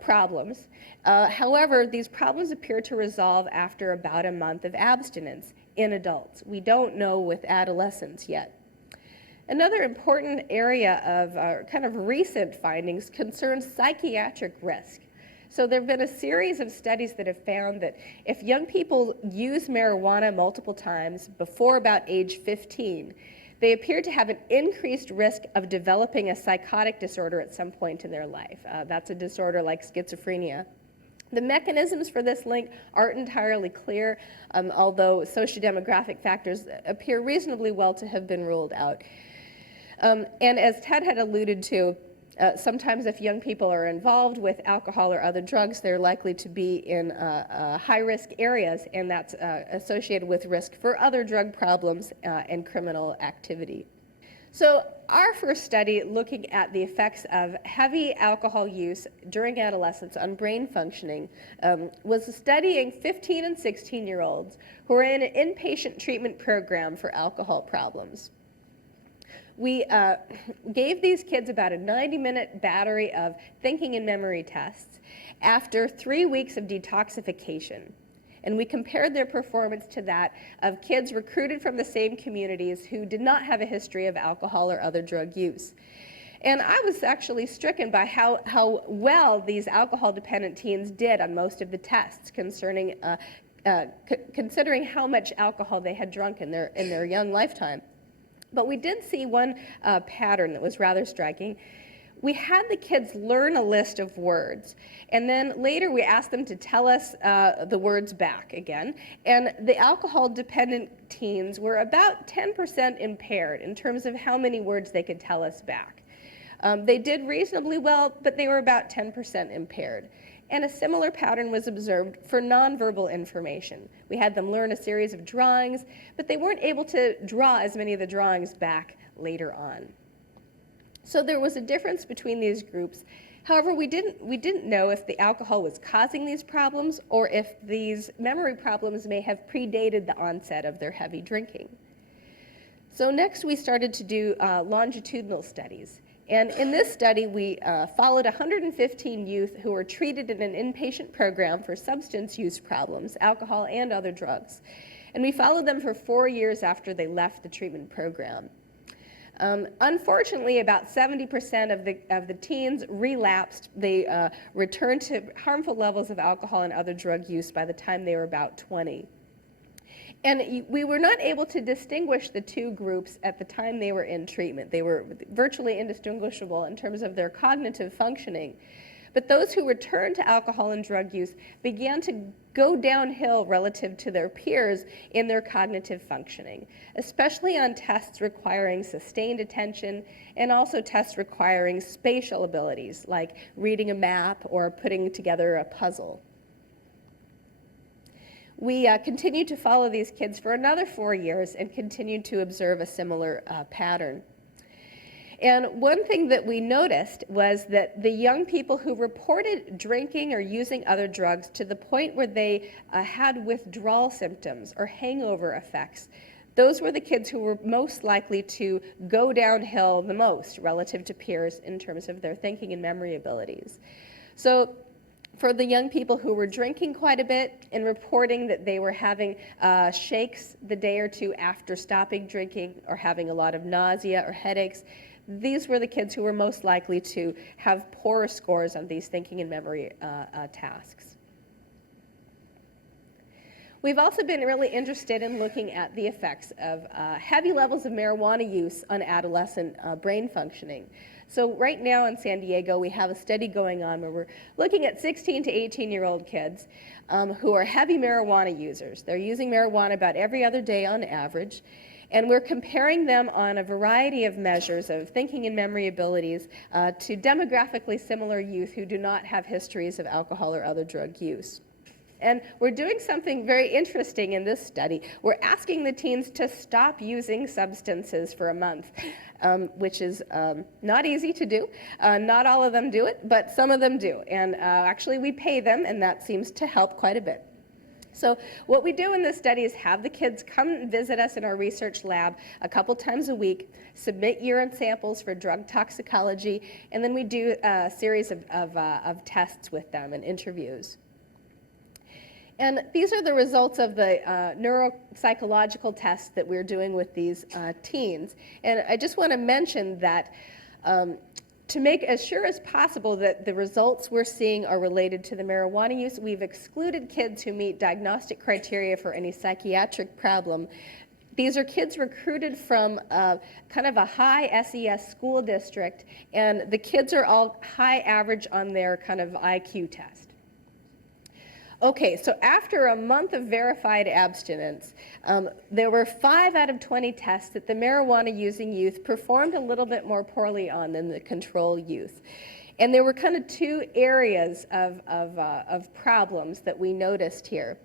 problems. However, these problems appear to resolve after about a month of abstinence in adults. We don't know with adolescents yet. Another important area of kind of recent findings concerns psychiatric risk. So there have been a series of studies that have found that if young people use marijuana multiple times before about age 15, they appear to have an increased risk of developing a psychotic disorder at some point in their life. That's a disorder like schizophrenia. The mechanisms for this link aren't entirely clear, although sociodemographic factors appear reasonably well to have been ruled out. And as Ted had alluded to, sometimes if young people are involved with alcohol or other drugs, they're likely to be in high-risk areas, and that's associated with risk for other drug problems and criminal activity. So our first study looking at the effects of heavy alcohol use during adolescence on brain functioning was studying 15 and 16-year-olds who were in an inpatient treatment program for alcohol problems. We gave these kids about a 90-minute battery of thinking and memory tests after 3 weeks of detoxification. And we compared their performance to that of kids recruited from the same communities who did not have a history of alcohol or other drug use. And I was actually stricken by how well these alcohol-dependent teens did on most of the tests concerning, considering how much alcohol they had drunk in their young lifetime. But we did see one pattern that was rather striking. We had the kids learn a list of words, and then later we asked them to tell us the words back again. And the alcohol-dependent teens were about 10% impaired in terms of how many words they could tell us back. They did reasonably well, but they were about 10% impaired. And a similar pattern was observed for nonverbal information. We had them learn a series of drawings, but they weren't able to draw as many of the drawings back later on. So there was a difference between these groups. However, we didn't know if the alcohol was causing these problems or if these memory problems may have predated the onset of their heavy drinking. So next we started to do longitudinal studies. And in this study, we followed 115 youth who were treated in an inpatient program for substance use problems, alcohol and other drugs. And we followed them for 4 years after they left the treatment program. Unfortunately, about 70% of the teens relapsed. They returned to harmful levels of alcohol and other drug use by the time they were about 20. And we were not able to distinguish the two groups at the time they were in treatment. They were virtually indistinguishable in terms of their cognitive functioning. But those who returned to alcohol and drug use began to go downhill relative to their peers in their cognitive functioning, especially on tests requiring sustained attention and also tests requiring spatial abilities, like reading a map or putting together a puzzle. We continued to follow these kids for another 4 years and continued to observe a similar pattern. And one thing that we noticed was that the young people who reported drinking or using other drugs to the point where they had withdrawal symptoms or hangover effects, those were the kids who were most likely to go downhill the most relative to peers in terms of their thinking and memory abilities. So for the young people who were drinking quite a bit and reporting that they were having shakes the day or two after stopping drinking or having a lot of nausea or headaches, these were the kids who were most likely to have poorer scores on these thinking and memory tasks. We've also been really interested in looking at the effects of heavy levels of marijuana use on adolescent brain functioning. So right now in San Diego, we have a study going on where we're looking at 16 to 18-year-old kids who are heavy marijuana users. They're using marijuana about every other day on average. And we're comparing them on a variety of measures of thinking and memory abilities to demographically similar youth who do not have histories of alcohol or other drug use. And we're doing something very interesting in this study. We're asking the teens to stop using substances for a month, which is not easy to do. Not all of them do it, but some of them do. And actually we pay them, and that seems to help quite a bit. So what we do in this study is have the kids come and visit us in our research lab a couple times a week, submit urine samples for drug toxicology, and then we do a series of tests with them and interviews. And these are the results of the neuropsychological tests that we're doing with these teens. And I just want to mention that to make as sure as possible that the results we're seeing are related to the marijuana use, we've excluded kids who meet diagnostic criteria for any psychiatric problem. These are kids recruited from kind of a high SES school district, and the kids are all high average on their kind of IQ test. Okay, so after a month of verified abstinence, there were 5 out of 20 tests that the marijuana-using youth performed a little bit more poorly on than the control youth. And there were kind of 2 areas of problems that we noticed here.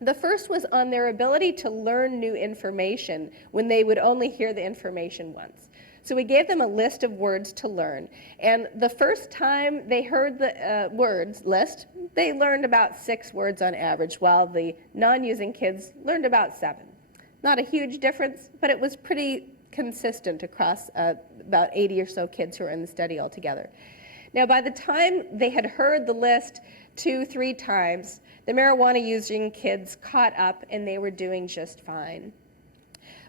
The first was on their ability to learn new information when they would only hear the information once. So we gave them a list of words to learn, and the first time they heard the words list, they learned about 6 words on average, while the non-using kids learned about 7. Not a huge difference, but it was pretty consistent across about 80 or so kids who were in the study altogether. Now, by the time they had heard the list 2-3 times, the marijuana-using kids caught up, and they were doing just fine.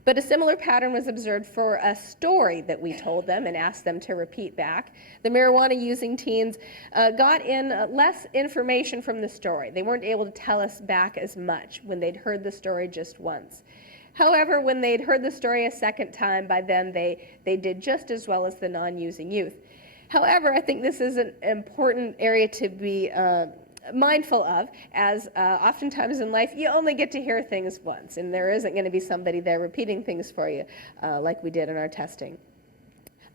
But a similar pattern was observed for a story that we told them and asked them to repeat back. The marijuana-using teens got in less information from the story. They weren't able to tell us back as much when they'd heard the story just once. However, when they'd heard the story a second time, by then they did just as well as the non-using youth. However, I think this is an important area to be mindful of, as oftentimes in life you only get to hear things once, and there isn't going to be somebody there repeating things for you like we did in our testing.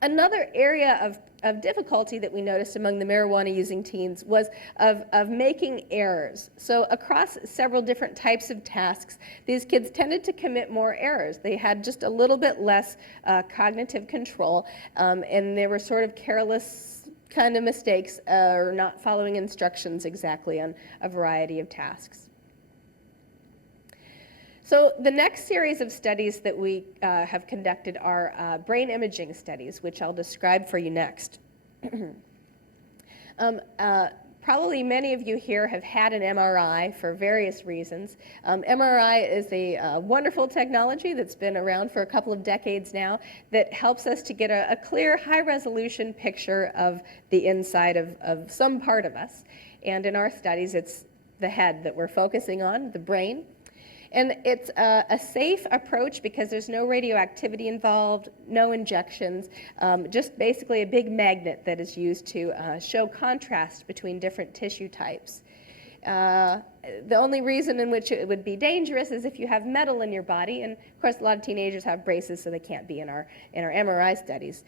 Another area of difficulty that we noticed among the marijuana-using teens was of making errors. So across several different types of tasks, these kids tended to commit more errors. They had just a little bit less cognitive control, and they were sort of careless kind of mistakes or not following instructions exactly on a variety of tasks. So the next series of studies that we have conducted are brain imaging studies, which I'll describe for you next. Probably many of you here have had an MRI for various reasons. MRI is a wonderful technology that's been around for a couple of decades now that helps us to get a clear, high-resolution picture of the inside of some part of us. And in our studies, it's the head that we're focusing on, the brain. And it's a safe approach because there's no radioactivity involved, no injections, just basically a big magnet that is used to show contrast between different tissue types. The only reason in which it would be dangerous is if you have metal in your body, and of course a lot of teenagers have braces, so they can't be in our MRI studies.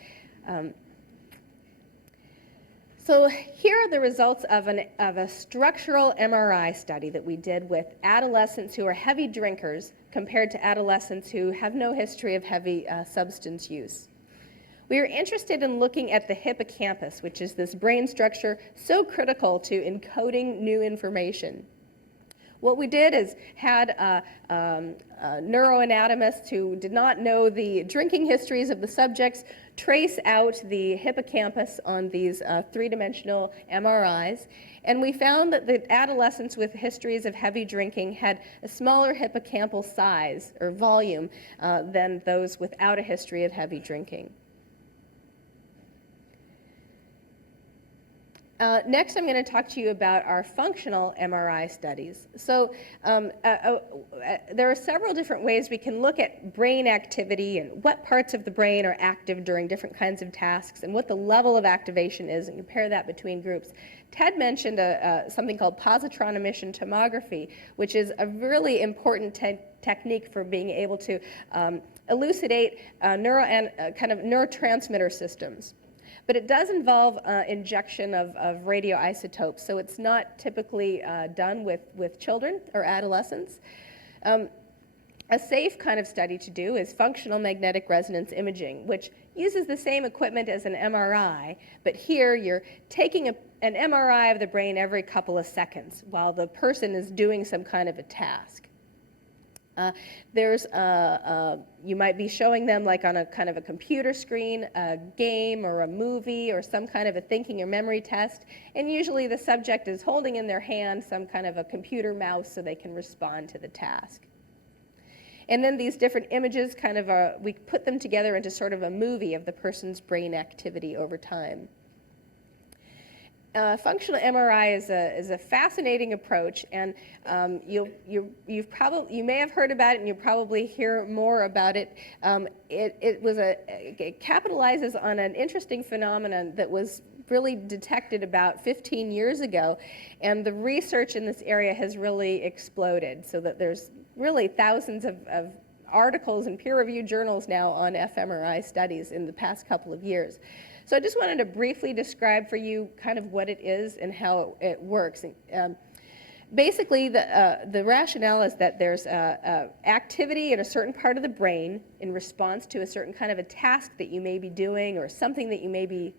So here are the results of a structural MRI study that we did with adolescents who are heavy drinkers compared to adolescents who have no history of heavy substance use. We were interested in looking at the hippocampus, which is this brain structure so critical to encoding new information. What we did is had neuroanatomists who did not know the drinking histories of the subjects trace out the hippocampus on these three-dimensional MRIs, and we found that the adolescents with histories of heavy drinking had a smaller hippocampal size or volume than those without a history of heavy drinking. Next, I'm going to talk to you about our functional MRI studies. So there are several different ways we can look at brain activity and what parts of the brain are active during different kinds of tasks and what the level of activation is and compare that between groups. Ted mentioned something called positron emission tomography, which is a really important technique for being able to elucidate kind of neurotransmitter systems. But it does involve injection of radioisotopes, so it's not typically done with children or adolescents. A safe kind of study to do is functional magnetic resonance imaging, which uses the same equipment as an MRI, but here you're taking an MRI of the brain every couple of seconds while the person is doing some kind of a task. You might be showing them like on a kind of a computer screen, a game or a movie or some kind of a thinking or memory test, and usually the subject is holding in their hand some kind of a computer mouse so they can respond to the task. And then these different images we put them together into sort of a movie of the person's brain activity over time. Functional MRI is a fascinating approach, and you may have heard about it, and you'll probably hear more about it. It capitalizes on an interesting phenomenon that was really detected about 15 years ago, and the research in this area has really exploded, so that there's really thousands of articles in peer-reviewed journals now on fMRI studies in the past couple of years. So I just wanted to briefly describe for you kind of what it is and how it works. Basically, the rationale is that there's activity in a certain part of the brain in response to a certain kind of a task that you may be doing or something that you may be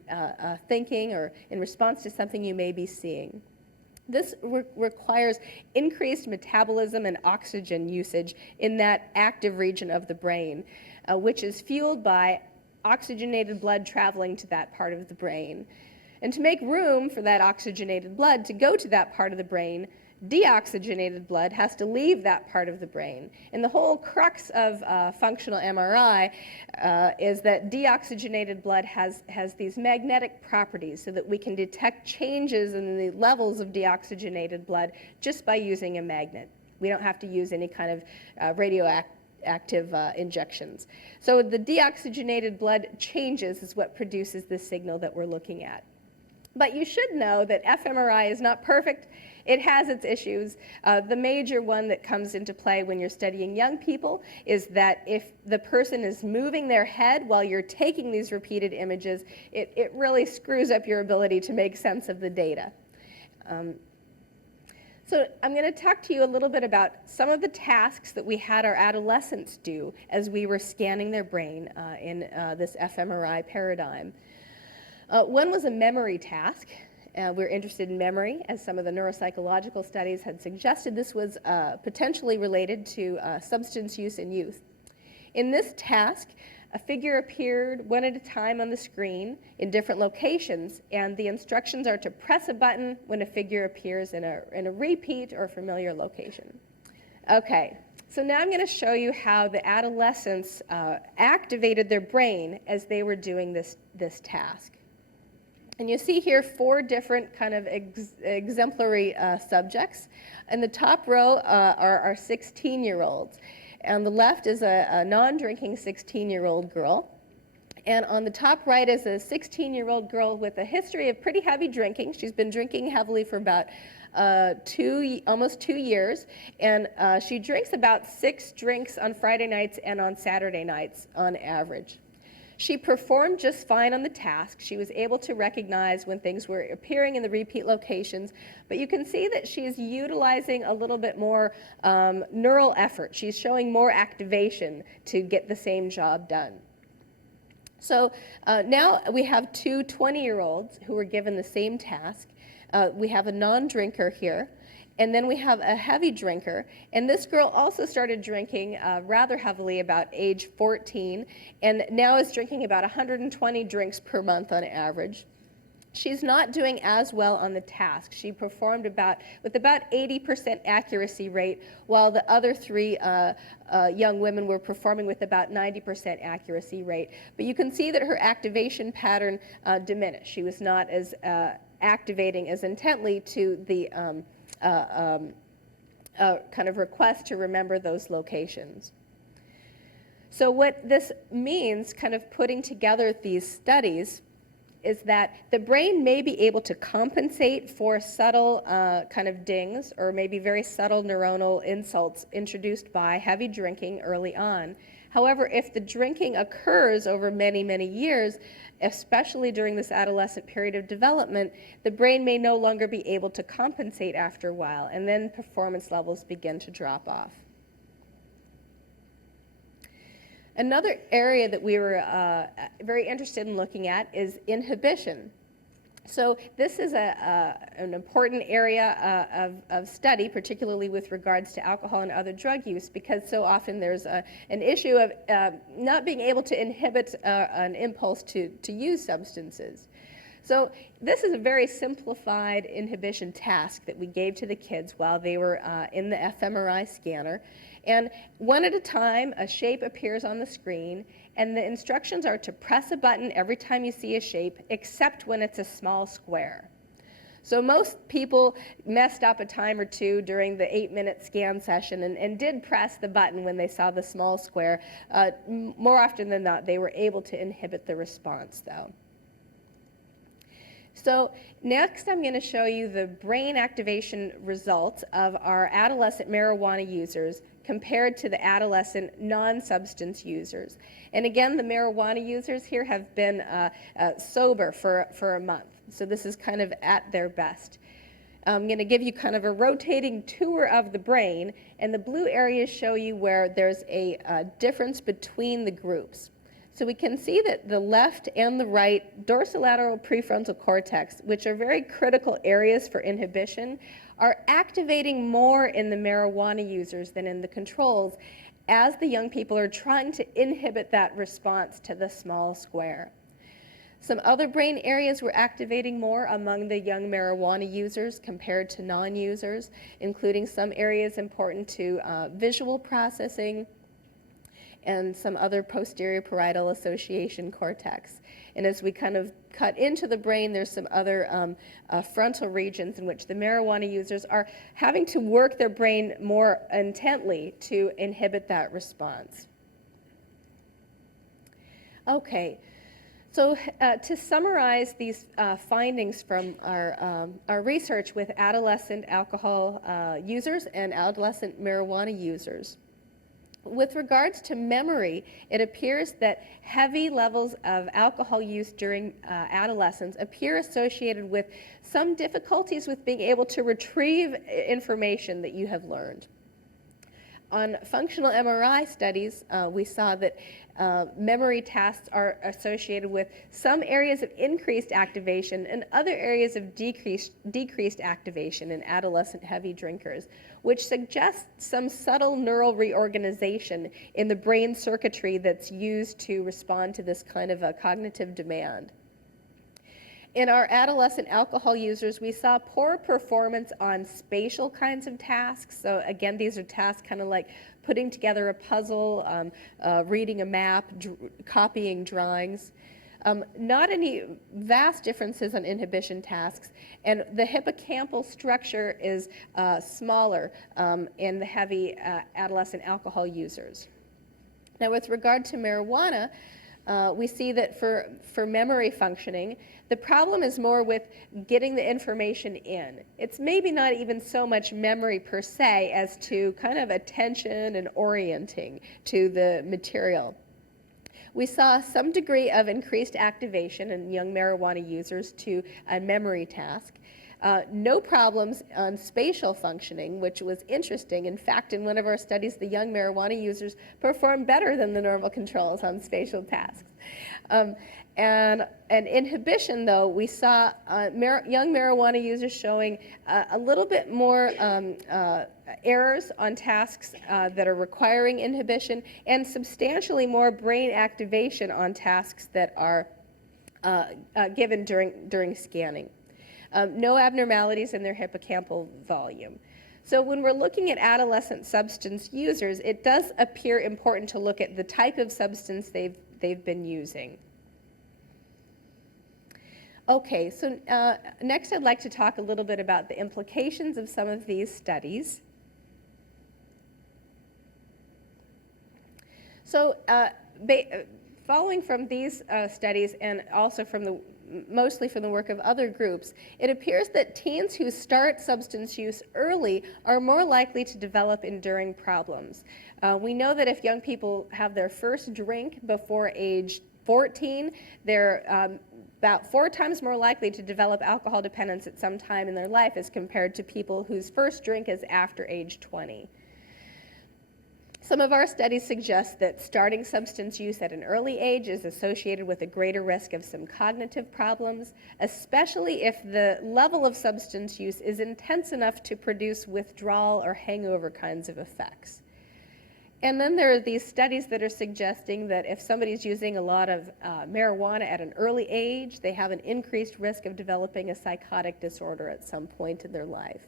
thinking or in response to something you may be seeing. This requires increased metabolism and oxygen usage in that active region of the brain, which is fueled by oxygenated blood traveling to that part of the brain. And to make room for that oxygenated blood to go to that part of the brain, deoxygenated blood has to leave that part of the brain. And the whole crux of functional MRI is that deoxygenated blood has these magnetic properties so that we can detect changes in the levels of deoxygenated blood just by using a magnet. We don't have to use any kind of radioactive injections. So the deoxygenated blood changes is what produces this signal that we're looking at. But you should know that fMRI is not perfect. It has its issues. The major one that comes into play when you're studying young people is that if the person is moving their head while you're taking these repeated images, it really screws up your ability to make sense of the data. So I'm going to talk to you a little bit about some of the tasks that we had our adolescents do as we were scanning their brain in this fMRI paradigm. One was a memory task. We're interested in memory, as some of the neuropsychological studies had suggested this was potentially related to substance use in youth. In this task, a figure appeared one at a time on the screen in different locations, and the instructions are to press a button when a figure appears in a repeat or familiar location. Okay, so now I'm going to show you how the adolescents activated their brain as they were doing this task. And you see here 4 different kind of exemplary subjects. In the top row are our 16-year-olds. On the left is a non-drinking 16-year-old girl. And on the top right is a 16-year-old girl with a history of pretty heavy drinking. She's been drinking heavily for about almost 2 years. And she drinks about 6 drinks on Friday nights and on Saturday nights on average. She performed just fine on the task. She was able to recognize when things were appearing in the repeat locations, but you can see that she's utilizing a little bit more neural effort. She's showing more activation to get the same job done. So now we have 2 20-year-olds who were given the same task. We have a non-drinker here. And then we have a heavy drinker, and this girl also started drinking rather heavily about age 14, and now is drinking about 120 drinks per month on average. She's not doing as well on the task. She performed with about 80% accuracy rate, while the other 3 young women were performing with about 90% accuracy rate. But you can see that her activation pattern diminished. She was not as activating as intently to the kind of request to remember those locations. So what this means, kind of putting together these studies, is that the brain may be able to compensate for subtle kind of dings or maybe very subtle neuronal insults introduced by heavy drinking early on. However, if the drinking occurs over many, many years, especially during this adolescent period of development, the brain may no longer be able to compensate after a while, and then performance levels begin to drop off. Another area that we were very interested in looking at is inhibition. So this is an important area of study, particularly with regards to alcohol and other drug use, because so often there's an issue of not being able to inhibit an impulse to use substances. So this is a very simplified inhibition task that we gave to the kids while they were in the fMRI scanner. And one at a time, a shape appears on the screen, and the instructions are to press a button every time you see a shape, except when it's a small square. So most people messed up a time or two during the 8-minute scan session and did press the button when they saw the small square. More often than not, they were able to inhibit the response, though. So next I'm going to show you the brain activation results of our adolescent marijuana users compared to the adolescent non-substance users. And again, the marijuana users here have been sober for a month. So this is kind of at their best. I'm going to give you kind of a rotating tour of the brain, and the blue areas show you where there's a difference between the groups. So we can see that the left and the right dorsolateral prefrontal cortex, which are very critical areas for inhibition, are activating more in the marijuana users than in the controls as the young people are trying to inhibit that response to the small square. Some other brain areas were activating more among the young marijuana users compared to non-users, including some areas important to visual processing, and some other posterior parietal association cortex. And as we kind of cut into the brain, there's some other frontal regions in which the marijuana users are having to work their brain more intently to inhibit that response. Okay, so to summarize these findings from our research with adolescent alcohol users and adolescent marijuana users, with regards to memory, it appears that heavy levels of alcohol use during adolescence appear associated with some difficulties with being able to retrieve information that you have learned. On functional MRI studies, we saw that memory tasks are associated with some areas of increased activation and other areas of decreased activation in adolescent heavy drinkers, which suggests some subtle neural reorganization in the brain circuitry that's used to respond to this kind of a cognitive demand. In our adolescent alcohol users, we saw poor performance on spatial kinds of tasks. So again, these are tasks kind of like putting together a puzzle, reading a map, copying drawings. Not any vast differences on inhibition tasks, and the hippocampal structure is smaller in the heavy adolescent alcohol users. Now, with regard to marijuana, we see that for memory functioning, the problem is more with getting the information in. It's maybe not even so much memory per se as to kind of attention and orienting to the material. We saw some degree of increased activation in young marijuana users to a memory task. No problems on spatial functioning, which was interesting. In fact, in one of our studies, the young marijuana users performed better than the normal controls on spatial tasks. And inhibition, though, we saw young marijuana users showing a little bit more errors on tasks that are requiring inhibition, and substantially more brain activation on tasks that are given during scanning. No abnormalities in their hippocampal volume. So when we're looking at adolescent substance users, it does appear important to look at the type of substance they've been using. Okay, so next I'd like to talk a little bit about the implications of some of these studies. So following from these studies and also mostly from the work of other groups, it appears that teens who start substance use early are more likely to develop enduring problems. We know that if young people have their first drink before age 14, they're about 4 times more likely to develop alcohol dependence at some time in their life as compared to people whose first drink is after age 20. Some of our studies suggest that starting substance use at an early age is associated with a greater risk of some cognitive problems, especially if the level of substance use is intense enough to produce withdrawal or hangover kinds of effects. And then there are these studies that are suggesting that if somebody's using a lot of marijuana at an early age, they have an increased risk of developing a psychotic disorder at some point in their life.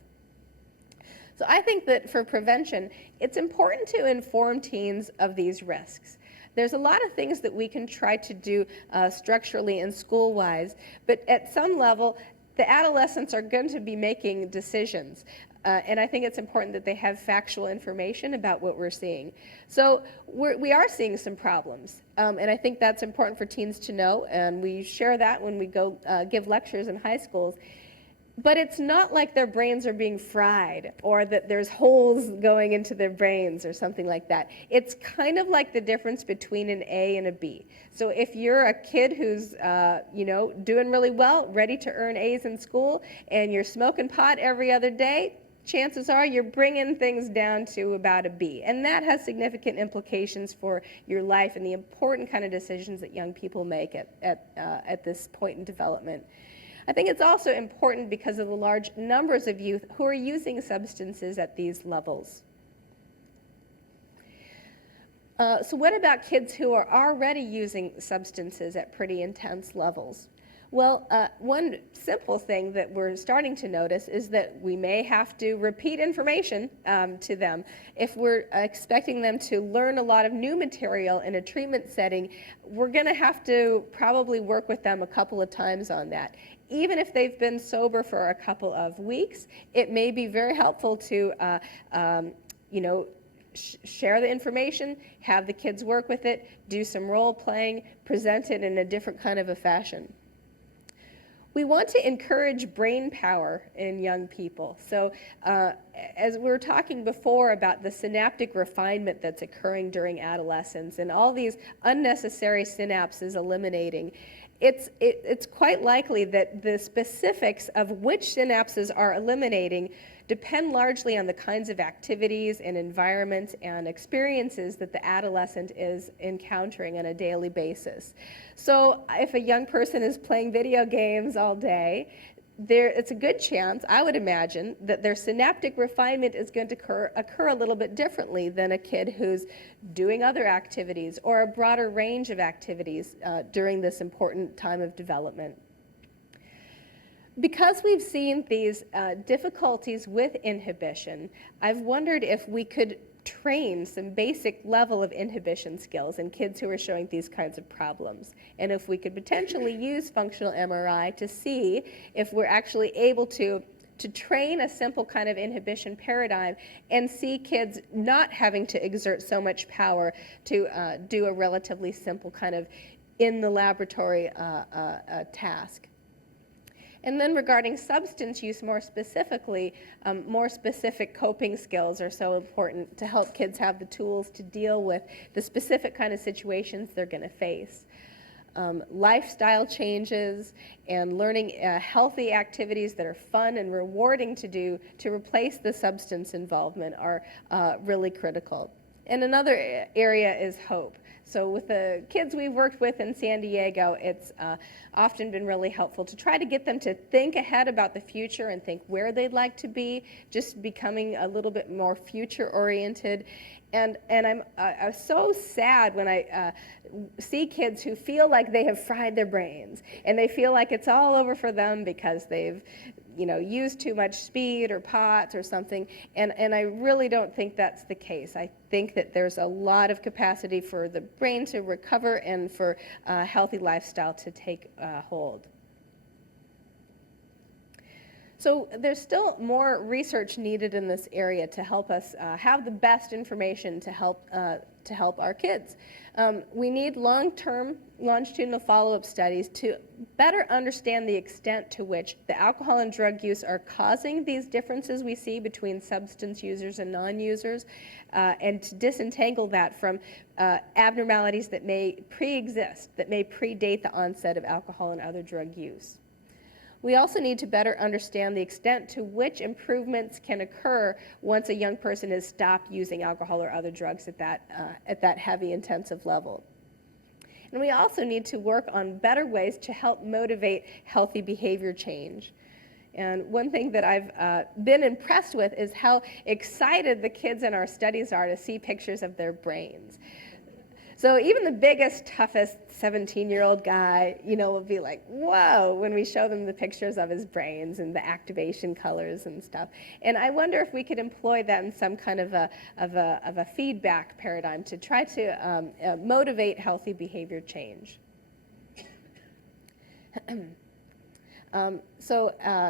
So I think that for prevention, it's important to inform teens of these risks. There's a lot of things that we can try to do structurally and school-wise, but at some level, the adolescents are going to be making decisions. And I think it's important that they have factual information about what we're seeing. So we are seeing some problems, and I think that's important for teens to know, and we share that when we go give lectures in high schools. But it's not like their brains are being fried or that there's holes going into their brains or something like that. It's kind of like the difference between an A and a B. So if you're a kid who's doing really well, ready to earn A's in school, and you're smoking pot every other day, chances are you're bringing things down to about a B. And that has significant implications for your life and the important kind of decisions that young people make at this point in development. I think it's also important because of the large numbers of youth who are using substances at these levels. So what about kids who are already using substances at pretty intense levels? Well, one simple thing that we're starting to notice is that we may have to repeat information to them. If we're expecting them to learn a lot of new material in a treatment setting, we're going to have to probably work with them a couple of times on that. Even if they've been sober for a couple of weeks, it may be very helpful to share the information, have the kids work with it, do some role playing, present it in a different kind of a fashion. We want to encourage brain power in young people. So as we were talking before about the synaptic refinement that's occurring during adolescence and all these unnecessary synapses eliminating, it's quite likely that the specifics of which synapses are eliminating depend largely on the kinds of activities and environments and experiences that the adolescent is encountering on a daily basis. So if a young person is playing video games all day, it's a good chance, I would imagine, that their synaptic refinement is going to occur a little bit differently than a kid who's doing other activities or a broader range of activities during this important time of development. Because we've seen these difficulties with inhibition, I've wondered if we could train some basic level of inhibition skills in kids who are showing these kinds of problems. And if we could potentially use functional MRI to see if we're actually able to train a simple kind of inhibition paradigm and see kids not having to exert so much power to do a relatively simple kind of in the laboratory task. And then regarding substance use more specifically, more specific coping skills are so important to help kids have the tools to deal with the specific kind of situations they're going to face. Lifestyle changes and learning healthy activities that are fun and rewarding to do to replace the substance involvement are really critical. And another area is hope. So with the kids we've worked with in San Diego, it's often been really helpful to try to get them to think ahead about the future and think where they'd like to be, just becoming a little bit more future-oriented. And I'm so sad when I see kids who feel like they have fried their brains and they feel like it's all over for them because they've used too much speed or pot or something, and I really don't think that's the case. I think that there's a lot of capacity for the brain to recover and for a healthy lifestyle to take hold. So there's still more research needed in this area to help us have the best information to help our kids. We need long-term longitudinal follow-up studies to better understand the extent to which the alcohol and drug use are causing these differences we see between substance users and non-users, and to disentangle that from abnormalities that may pre-exist, that may predate the onset of alcohol and other drug use. We also need to better understand the extent to which improvements can occur once a young person has stopped using alcohol or other drugs at that heavy, intensive level. And we also need to work on better ways to help motivate healthy behavior change. And one thing that I've been impressed with is how excited the kids in our studies are to see pictures of their brains. So even the biggest, toughest 17-year-old guy, will be like, whoa, when we show them the pictures of his brains and the activation colors and stuff. And I wonder if we could employ that in some kind of a feedback paradigm to try to motivate healthy behavior change.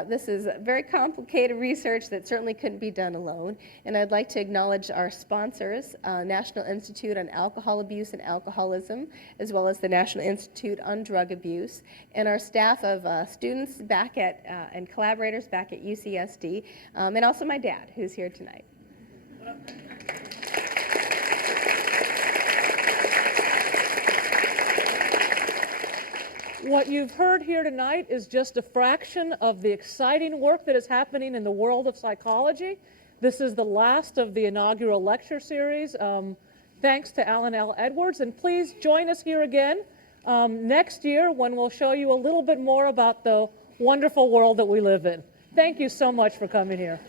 This is very complicated research that certainly couldn't be done alone, and I'd like to acknowledge our sponsors, National Institute on Alcohol Abuse and Alcoholism, as well as the National Institute on Drug Abuse, and our staff of students back at and collaborators back at UCSD, and also my dad, who's here tonight. What you've heard here tonight is just a fraction of the exciting work that is happening in the world of psychology. This is the last of the inaugural lecture series. Thanks to Alan L. Edwards, and please join us here again next year when we'll show you a little bit more about the wonderful world that we live in. Thank you so much for coming here.